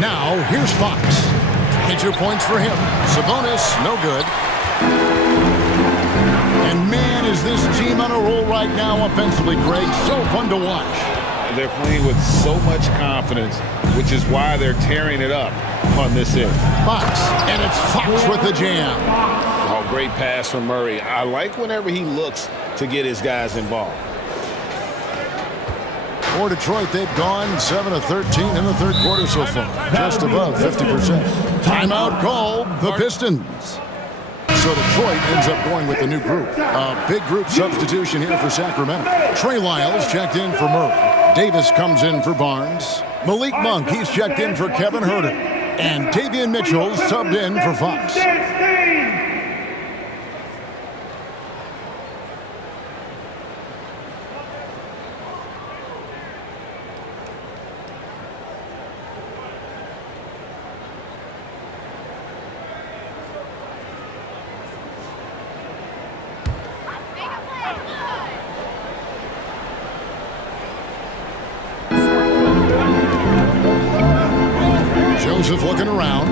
Now, here's Fox. 22 points for him. Sabonis, no good. And man, is this team on a roll right now offensively, Greg. So fun to watch. They're playing with so much confidence, which is why they're tearing it up on this end. Fox, and it's Fox with the jam. Oh, great pass from Murray. I like whenever he looks to get his guys involved. For Detroit, they've gone 7 of 13 in the third quarter so far, just above 50%. Timeout called the Pistons. So Detroit ends up going with the new group. A big group substitution here for Sacramento. Trey Lyles checked in for Murray. Davis comes in for Barnes. Malik Monk, he's checked in for Kevin Herter. And Davion Mitchell subbed in for Fox. Joseph looking around.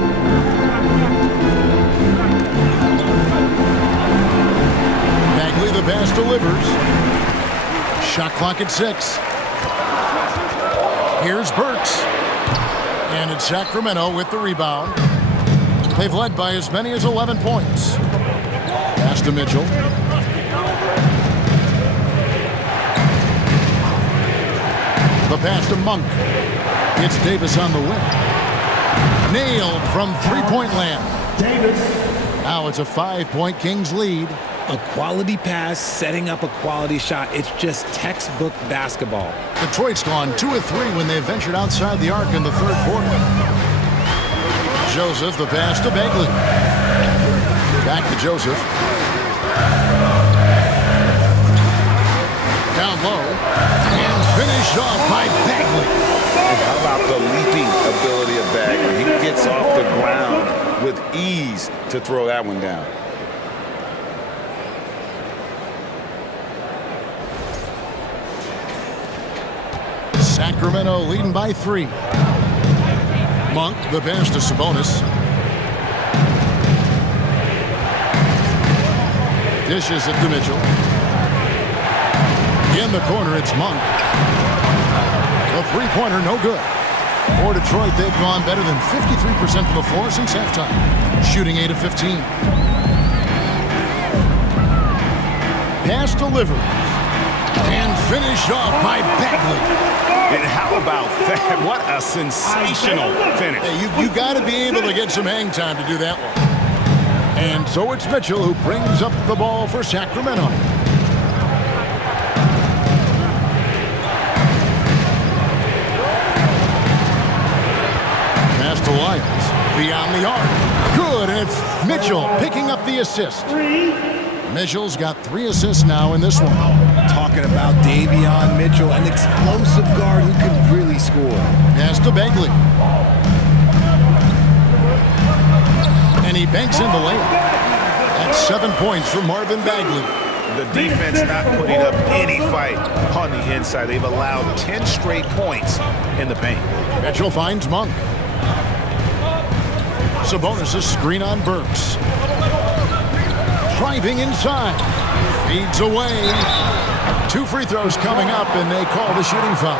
the pass delivers. Shot clock at 6. Here's Burks. And it's Sacramento with the rebound. They've led by as many as 11 points. Pass to Mitchell. The pass to Monk. It's Davis on the wing. Nailed from three-point land. Davis. Now it's a 5-point Kings lead. A quality pass, setting up a quality shot. It's just textbook basketball. Detroit's gone 2 of 3 when they ventured outside the arc in the third quarter. Joseph, the pass to Bagley. Back to Joseph. Down low. And finished off by Bagley. And how about the leaping ability of Bagley? He gets off the ground with ease to throw that one down. Sacramento leading by 3. Monk, the pass to Sabonis. Dishes it to Mitchell. In the corner, it's Monk. The three-pointer, no good. For Detroit, they've gone better than 53% from the floor since halftime, shooting 8 of 15. Pass delivered. And finished off by Bagley. And how about that? What a sensational finish. Hey, you got to be able to get some hang time to do that one. And so it's Mitchell who brings up the ball for Sacramento. Pass to Lyles. Beyond the arc. Good, and it's Mitchell picking up the assist. Mitchell's got 3 assists now in this one. Talking about Davion Mitchell, an explosive guard who can really score. Pass to Bagley. And he banks in the layup. That's 7 points for Marvin Bagley. The defense not putting up any fight on the inside. They've allowed 10 straight points in the paint. Mitchell finds Monk. Sabonis' screen on Burks. Driving inside. Feeds away. 2 free throws coming up, and they call the shooting foul.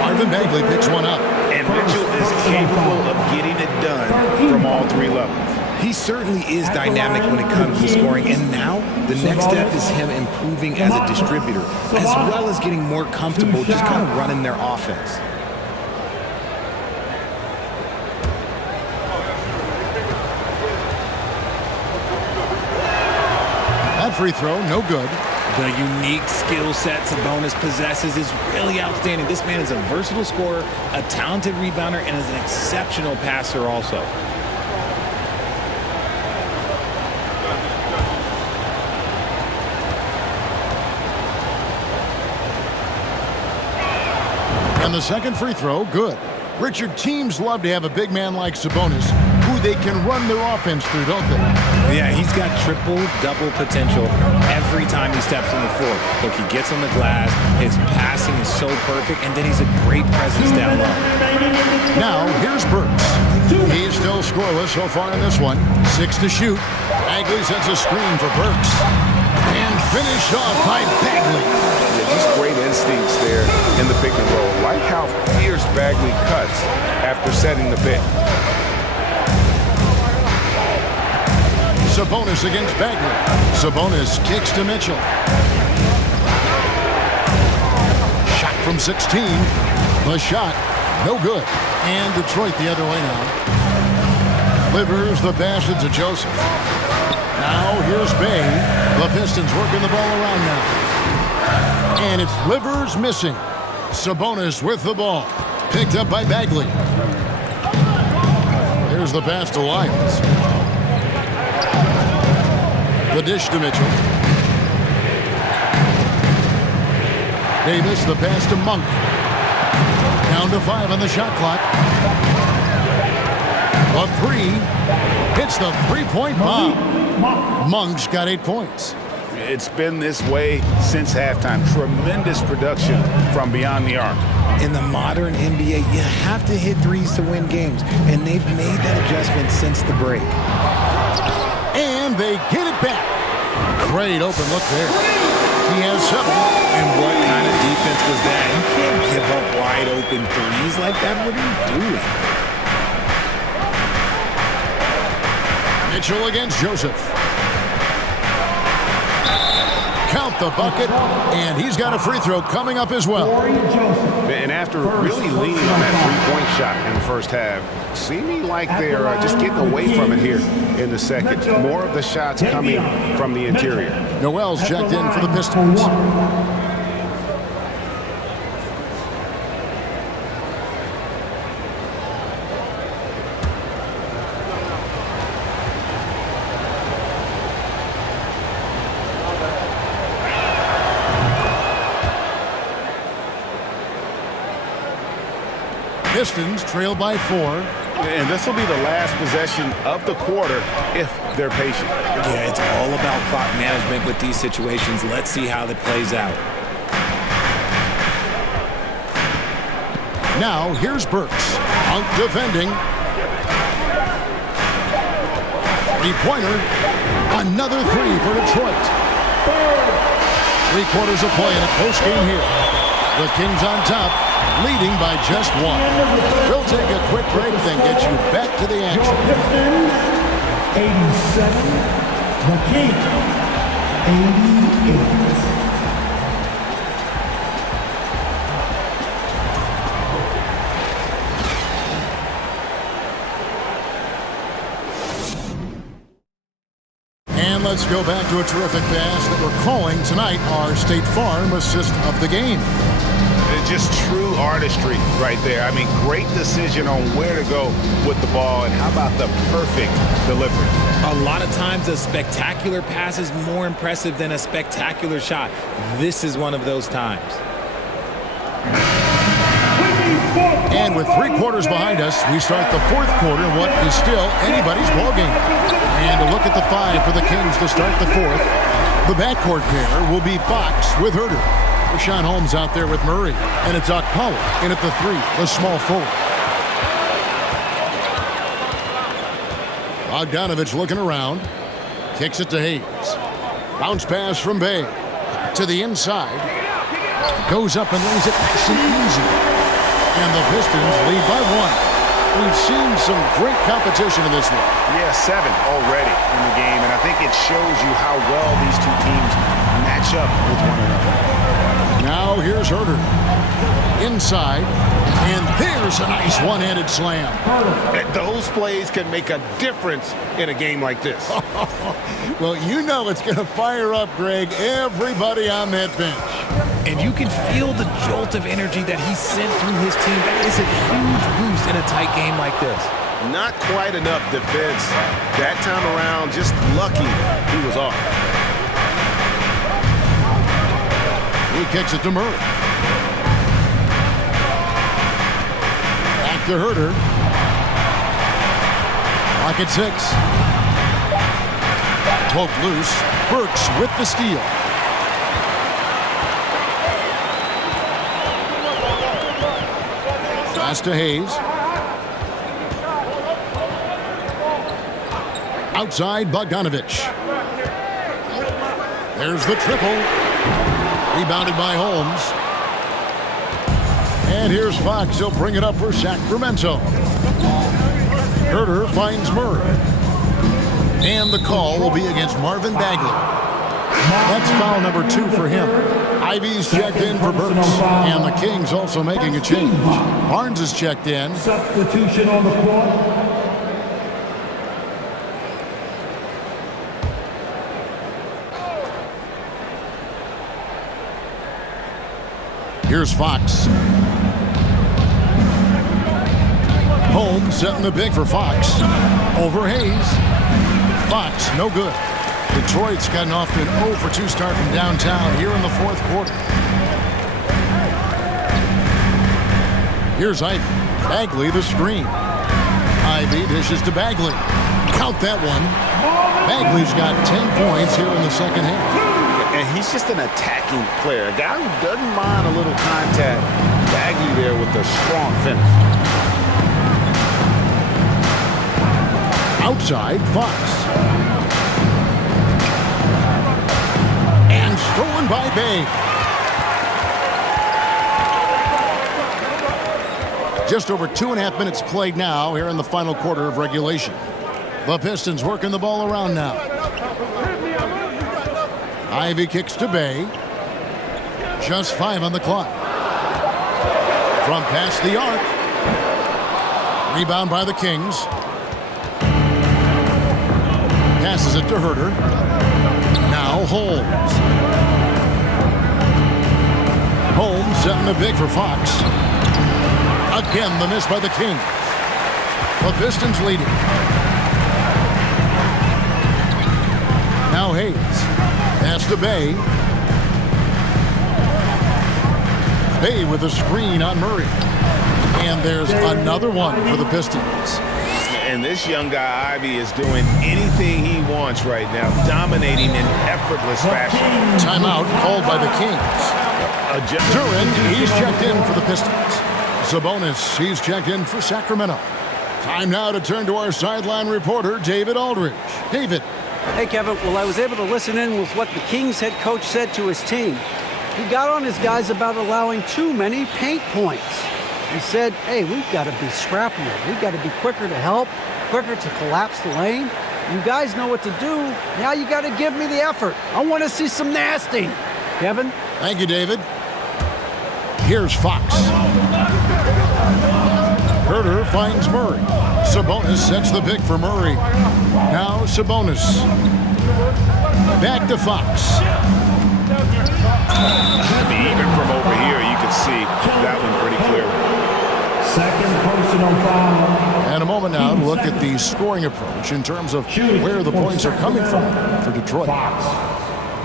Marvin Bagley picks one up. And Mitchell is capable of getting it done from all 3 levels. He certainly is dynamic when it comes to scoring, and now the next step is him improving as a distributor, as well as getting more comfortable just kind of running their offense. That free throw, no good. The unique skill set Sabonis possesses is really outstanding. This man is a versatile scorer, a talented rebounder, and is an exceptional passer also. And the second free throw, good. Richard, teams love to have a big man like Sabonis who they can run their offense through, don't they? Yeah, he's got triple-double potential every time he steps on the floor. Look, he gets on the glass, his passing is so perfect, and then he's a great presence down low. Now, here's Burks. He's still scoreless so far in this one. 6 to shoot. Bagley sets a screen for Burks. And finished off by Bagley. Just great instincts there in the pick and roll. Like how fierce Bagley cuts after setting the pick. Sabonis against Bagley. Sabonis kicks to Mitchell. Shot from 16. The shot, no good. And Detroit the other way now. Livers the pass to Joseph. Now here's Bay. The Pistons working the ball around now. And it's Livers missing. Sabonis with the ball. Picked up by Bagley. Here's the pass to Lyles. The dish to Mitchell. Davis, the pass to Monk. Down to 5 on the shot clock. A 3. Hits the three-point bomb. Monk's got 8 points. It's been this way since halftime. Tremendous production from beyond the arc. In the modern NBA, you have to hit threes to win games, and they've made that adjustment since the break. And they get it back. Great open look there. He has 7. And what kind of defense was that? You can't give up wide open threes like that. What are you doing? Mitchell against Joseph. Count the bucket, and he's got a free throw coming up as well. And after really leaning on that three-point shot in the first half, seeming like they're just getting away from it here in the second. More of the shots coming from the interior. Noel's checked in for the Pistons. Pistons trail by 4. And this will be the last possession of the quarter if they're patient. Yeah, it's all about clock management with these situations. Let's see how it plays out. Now, here's Burks. Out defending. Three-pointer. Another 3 for Detroit. 3/4 of play in a close game here. The Kings on top, leading by just 1. We'll take a quick break, then get you back to the action. Pistons, 87. The Kings, 88. And let's go back to a terrific pass that we're calling tonight our State Farm assist of the game. Just true artistry right there. I mean, great decision on where to go with the ball, and how about the perfect delivery? A lot of times a spectacular pass is more impressive than a spectacular shot. This is one of those times. And with 3/4 behind us, we start the 4th quarter in what is still anybody's ballgame. And a look at the 5 for the Kings to start the 4th. The backcourt pair will be Fox with Herter. Rashawn Holmes out there with Murray. And it's Okpala in at the 3, the small forward. Bogdanovich looking around. Kicks it to Hayes. Bounce pass from Bay. To the inside. Goes up and lays it nice and easy. And the Pistons lead by 1. We've seen some great competition in this one. Yeah, 7 already in the game, and I think it shows you how well these two teams match up with one another. Now here's Herter. Inside, and there's a nice one-handed slam. And those plays can make a difference in a game like this. Well, you know it's going to fire up, Greg, everybody on that bench. And you can feel the jolt of energy that he sent through his team. That is a huge boost in a tight game like this. Not quite enough defense that time around. Just lucky he was off. He kicks it to Murray. Back to Herter. Clock at 6. Poked loose. Burks with the steal. Pass to Hayes. Outside, Bogdanovich. There's the triple. Rebounded by Holmes. And here's Fox. He'll bring it up for Sacramento. Herter finds Murray. And the call will be against Marvin Bagley. That's foul number 2 for him. Ivy's checked in for Burks. And the Kings also making a change. Barnes is checked in. Substitution on the court. Here's Fox. Holmes setting the big for Fox. Over Hayes. Fox, no good. Detroit's gotten off to an 0-for-2 start from downtown here in the 4th quarter. Here's Ivy. Bagley the screen. Ivy dishes to Bagley. Count that one. Bagley's got 10 points here in the second half. And he's just an attacking player. A guy who doesn't mind a little contact. Bagley there with a strong finish. Outside, Fox. Stolen by Bay. Just over 2.5 minutes played now here in the final quarter of regulation. The Pistons working the ball around now. Ivy kicks to Bay. Just 5 on the clock. From past the arc. Rebound by the Kings. Passes it to Herter. Now Holmes. Holmes setting the big for Fox. Again, the miss by the Kings. The Pistons leading. Now Hayes. Pass to Bay. Bay with a screen on Murray. And there's another one for the Pistons. And this young guy, Ivy, is doing anything he wants right now, dominating in effortless fashion. Timeout called by the Kings. Duran, he's checked in for the Pistons. Sabonis, he's checked in for Sacramento. Time now to turn to our sideline reporter, David Aldridge. David. Hey, Kevin. Well, I was able to listen in with what the Kings head coach said to his team. He got on his guys about allowing too many paint points. He said, hey, we've got to be scrappier. We've got to be quicker to help, quicker to collapse the lane. You guys know what to do. Now you got to give me the effort. I want to see some nasty. Kevin? Thank you, David. Here's Fox. Herter finds Murray. Sabonis sets the pick for Murray. Now Sabonis. Back to Fox. Even from over here, you can see that one pretty clearly. Second personal foul. And a moment now to look at the scoring approach in terms of where the points are coming from for Detroit. Fox.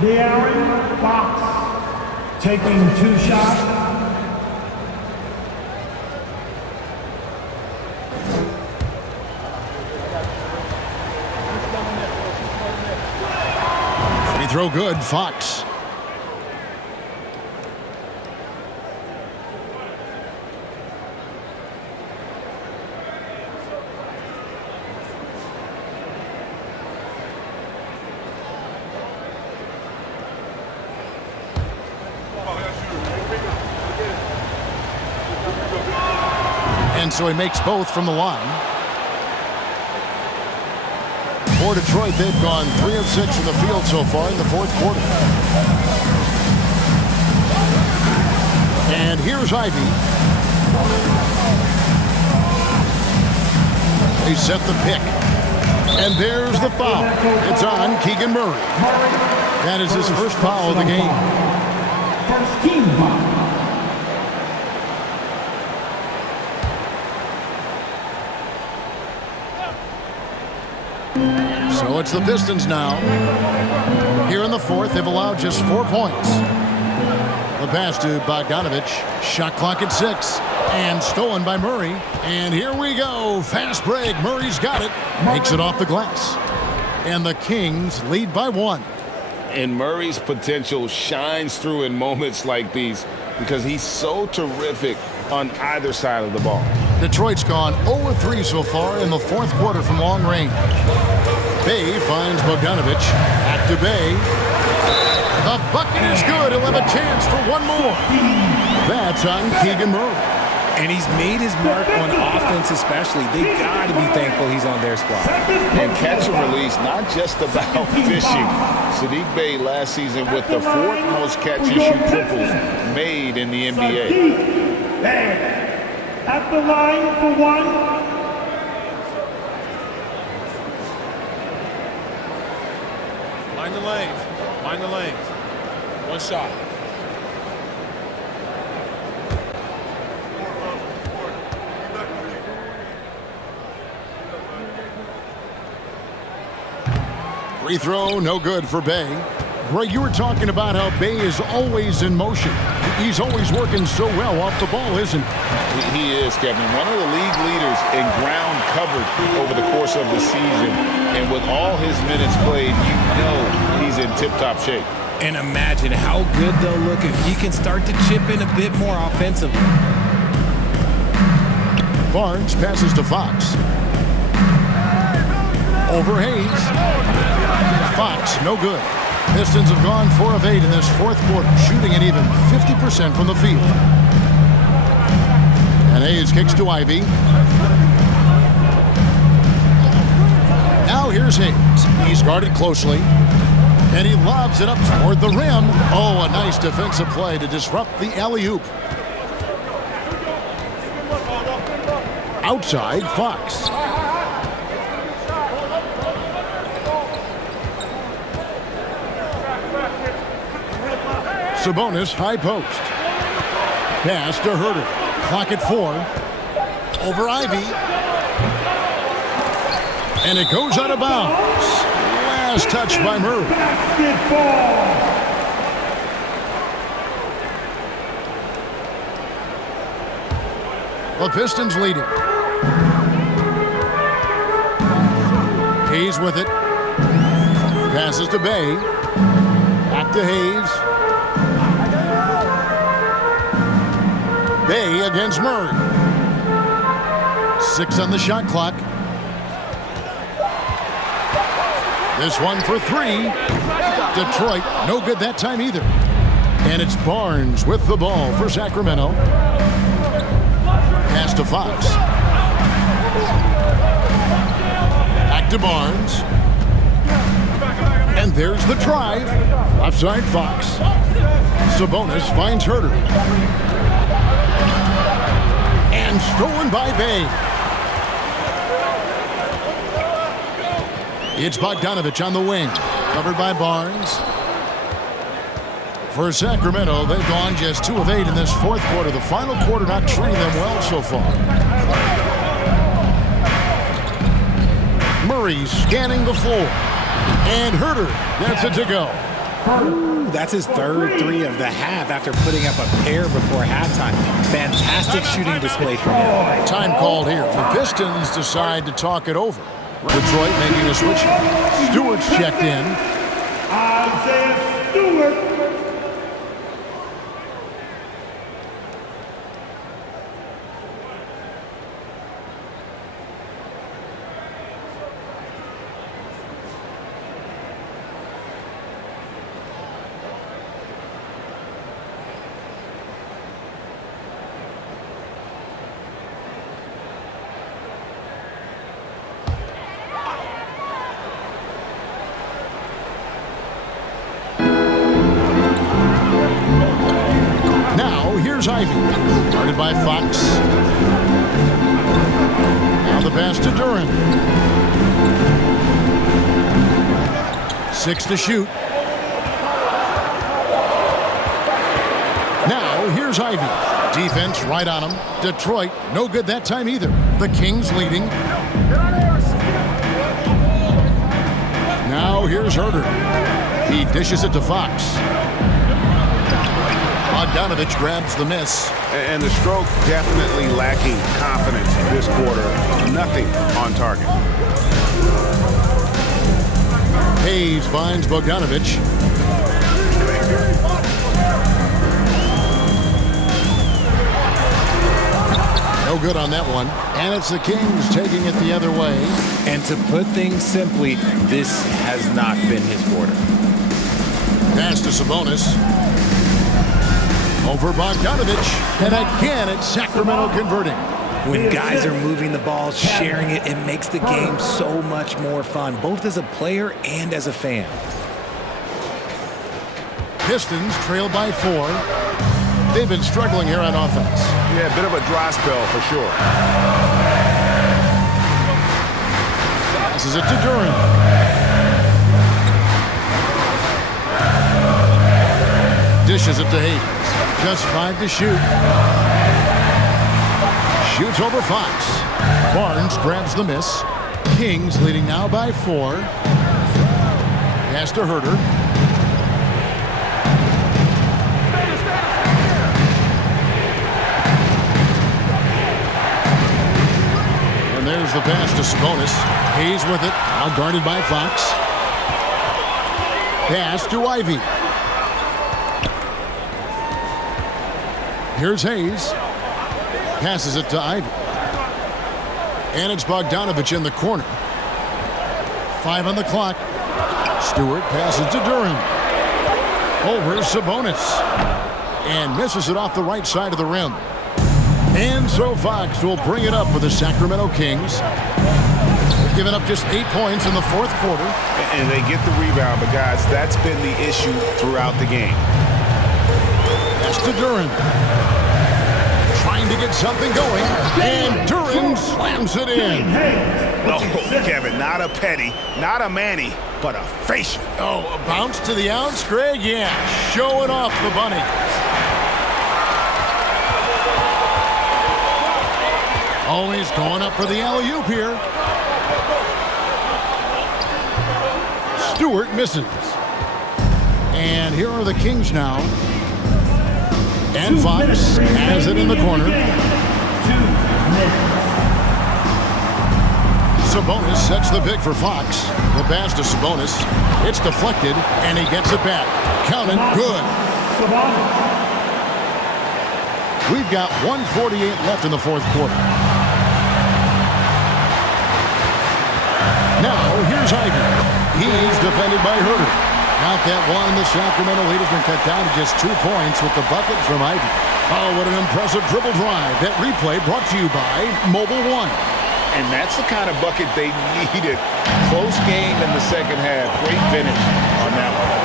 De'Aaron Fox taking 2 shots. Free throw good, Fox. And so he makes both from the line. For Detroit, they've gone 3 of 6 from the field so far in the fourth quarter. And here's Ivy. They set the pick. And there's the foul. It's on Keegan Murray. That is his first foul of the game. First team foul. So it's the Pistons now. Here in the fourth, they've allowed just 4 points. The pass to Bogdanovich. Shot clock at 6. And stolen by Murray. And here we go. Fast break. Murray's got it. Makes it off the glass. And the Kings lead by 1. And Murray's potential shines through in moments like these because he's so terrific on either side of the ball. Detroit's gone 0-3 so far in the fourth quarter from long range. Bay finds Bogdanovich. Back to Bay. The bucket is good. He'll have a chance for one more. That's on Keegan Murray. And he's made his mark on offense especially. They got to be thankful he's on their squad. And catch and release, not just about fishing. Sadiq Bey last season with the 4th most catch-and-shoot triples made in the NBA. At the line for 1. Mind the lanes. Mind the lanes. 1 shot. Free throw, no good for Bay. Greg, you were talking about how Bay is always in motion. He's always working so well off the ball, isn't he? He is, Kevin. One of the league leaders in ground covered over the course of the season. And with all his minutes played, you know he's in tip-top shape. And imagine how good they'll look if he can start to chip in a bit more offensively. Barnes passes to Fox. Over Hayes. Fox, no good. Pistons have gone 4 of 8 in this fourth quarter, shooting at even 50% from the field. And Hayes kicks to Ivy. Now here's Hayes. He's guarded closely. And he lobs it up toward the rim. Oh, a nice defensive play to disrupt the alley-oop. Outside, Fox. Sabonis, high post. Pass to Herter. Clock at 4. Over Ivy. And it goes out of bounds. Last touch by Murray. The Pistons leading. Hayes with it. Passes to Bay. Back to Hayes. Bay against Murray. 6 on the shot clock. This one for 3. Detroit, no good that time either. And it's Barnes with the ball for Sacramento. Pass to Fox. Back to Barnes. And there's the drive. Offside Fox. Sabonis finds Herter. And stolen by Bay. It's Bogdanovich on the wing. Covered by Barnes. For Sacramento, they've gone just 2 of 8 in this fourth quarter. The final quarter not treating them well so far. Murray scanning the floor. And Herter gets it to go. That's his third 3 of the half after putting up a pair before halftime. Fantastic shooting display from him. Time called here. The Pistons decide to talk it over. Detroit making a switch. Stewart's checked in. Isaiah Stewart. Ivy, guarded by Fox. Now the pass to Duran. 6 to shoot. Now here's Ivy. Defense right on him. Detroit, no good that time either. The Kings leading. Now here's Herter. He dishes it to Fox. Bogdanovich grabs the miss. And the stroke definitely lacking confidence this quarter. Nothing on target. Hayes finds Bogdanovich. No good on that one. And it's the Kings taking it the other way. And to put things simply, this has not been his quarter. Pass to Sabonis. Over Bogdanovich, and again it's Sacramento converting. When guys are moving the ball, sharing it, it makes the game so much more fun, both as a player and as a fan. Pistons trail by 4. They've been struggling here on offense. Yeah, a bit of a dry spell for sure. Passes it to Duran. Dishes it to Hayes. Just 5 to shoot. Shoots over Fox. Barnes grabs the miss. Kings leading now by 4. Pass to Herter. And there's the pass to Sabonis. Hayes with it. Now guarded by Fox. Pass to Ivy. Here's Hayes. Passes it to Ivy. And it's Bogdanovich in the corner. 5 on the clock. Stewart passes to Duran. Over Sabonis. And misses it off the right side of the rim. And so Fox will bring it up for the Sacramento Kings. They've given up just 8 points in the fourth quarter. And they get the rebound, but guys, that's been the issue throughout the game. Pass to Duren. Trying to get something going. And Duren slams it in. No, Kevin, not a petty, not a Manny, but a facial. Oh, a bounce to the outs, Greg? Yeah, showing off the bunny. Always going up for the alley-oop here. Stewart misses. And here are the Kings now. And Fox has it in the corner. Sabonis sets the pick for Fox. The pass to Sabonis. It's deflected, and he gets it back. Counted. Good. We've got 1:48 left in the fourth quarter. Now, here's Ivy. He's defended by Herter. Count that one. The Sacramento lead has been cut down to just 2 points with the bucket from Ivy. Oh, what an impressive dribble drive. That replay brought to you by Mobile One. And that's the kind of bucket they needed. Close game in the second half. Great finish on that one.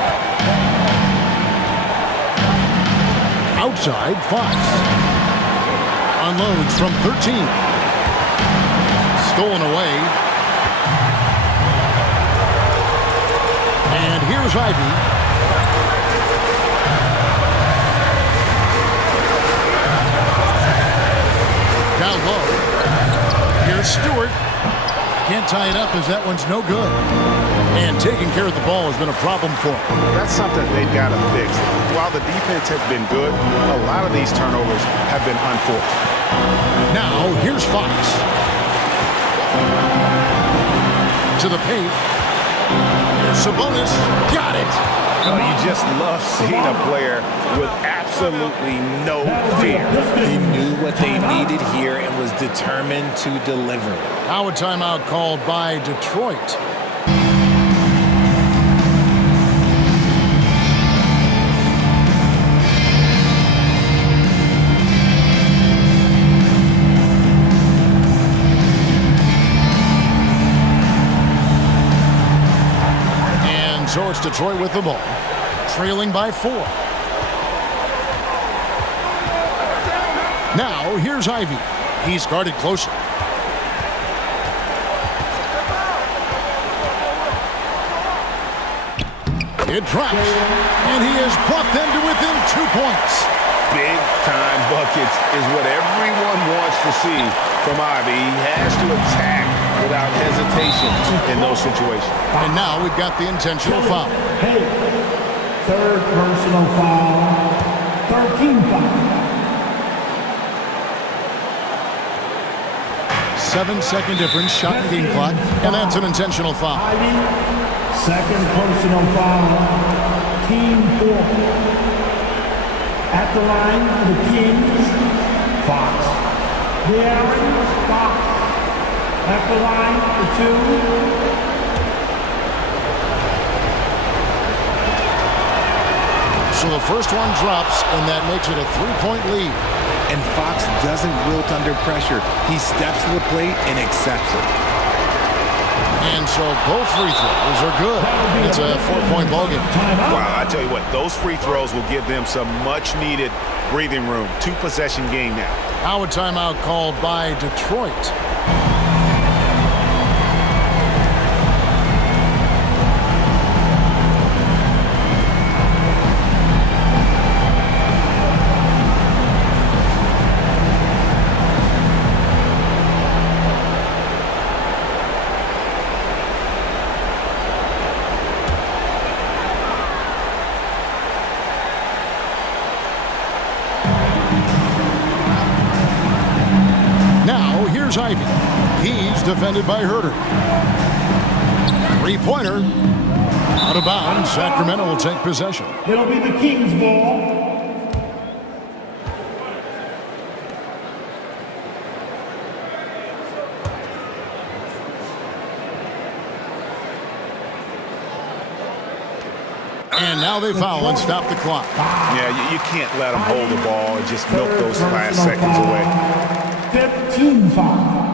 Outside, Fox. Unloads from 13. Stolen away. And here's Ivy. Down low. Here's Stewart. Can't tie it up as that one's no good. And taking care of the ball has been a problem for him. That's something they've got to fix. While the defense has been good, a lot of these turnovers have been unforced. Now, here's Fox. To the paint. Sabonis got it. Oh, you just love seeing a player with absolutely no fear. He knew what they needed here and was determined to deliver. Now a timeout called by Detroit. So it's Detroit with the ball, trailing by 4. Now, here's Ivy. He's guarded closely. It drops, and he has brought them to within 2 points. Big-time buckets is what everyone wants to see from Ivy. He has to attack without hesitation in those situations. And now we've got the intentional foul. Hey, third personal foul, 13 foul. 7-second difference, shot and game clock, and that's an intentional foul. Ivy, second personal foul, team 4. At the line for the Kings, Fox. De'Aaron Fox. At the line for 2. So the first one drops, and that makes it a 3-point lead. And Fox doesn't wilt under pressure. He steps to the plate and accepts it. And so both free throws are good. It's a 4-point ballgame. Wow, I tell you what, those free throws will give them some much-needed breathing room. 2-possession game now. Now a timeout called by Detroit. Here's Ivy. He's defended by Herter. 3-pointer. Out of bounds. Sacramento will take possession. It'll be the Kings' ball. And now they foul and stop the clock. Yeah, you can't let them hold the ball and just milk those last seconds away. 15 foul.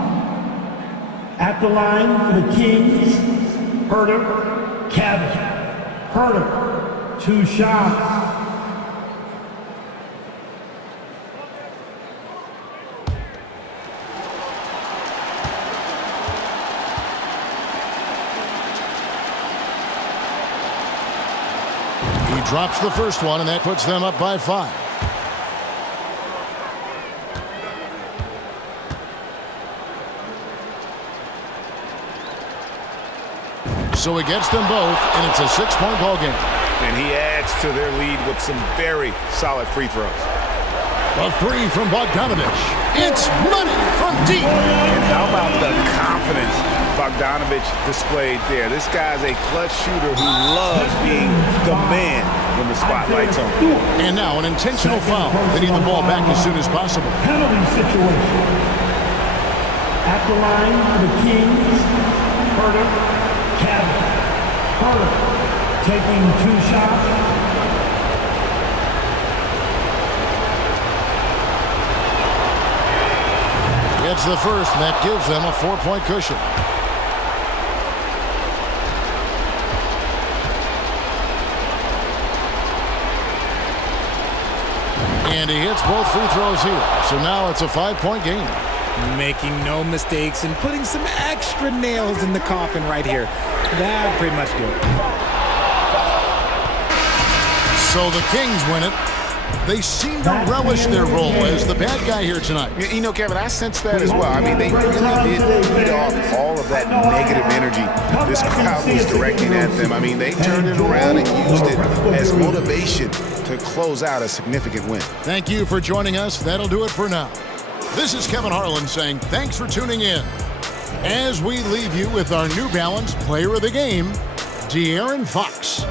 At the line for the Kings, Herter, Kevin. Herter, 2 shots. He drops the first one, and that puts them up by 5. So he gets them both, and it's a 6-point ball game. And he adds to their lead with some very solid free throws. A 3 from Bogdanovich. It's money from deep. And how about the confidence Bogdanovich displayed there? This guy's a clutch shooter who loves being the man when the spotlight's on. And now an intentional foul. They need the ball back as soon as possible. Penalty situation. At the line for the Kings, Herter, Kevin. Herter taking 2 shots. It's the first, and that gives them a 4-point cushion. And he hits both free throws here. So now it's a 5-point game. Making no mistakes and putting some extra nails in the coffin right here. That pretty much do it. So the Kings win it. They seem to relish their role as the bad guy here tonight. You know, Kevin, I sense that as well. I mean, they really did feed off all of that negative energy this crowd was directing at them. I mean, they turned it around and used it as motivation to close out a significant win. Thank you for joining us. That'll do it for now. This is Kevin Harlan saying thanks for tuning in. As we leave you with our New Balance Player of the Game, De'Aaron Fox.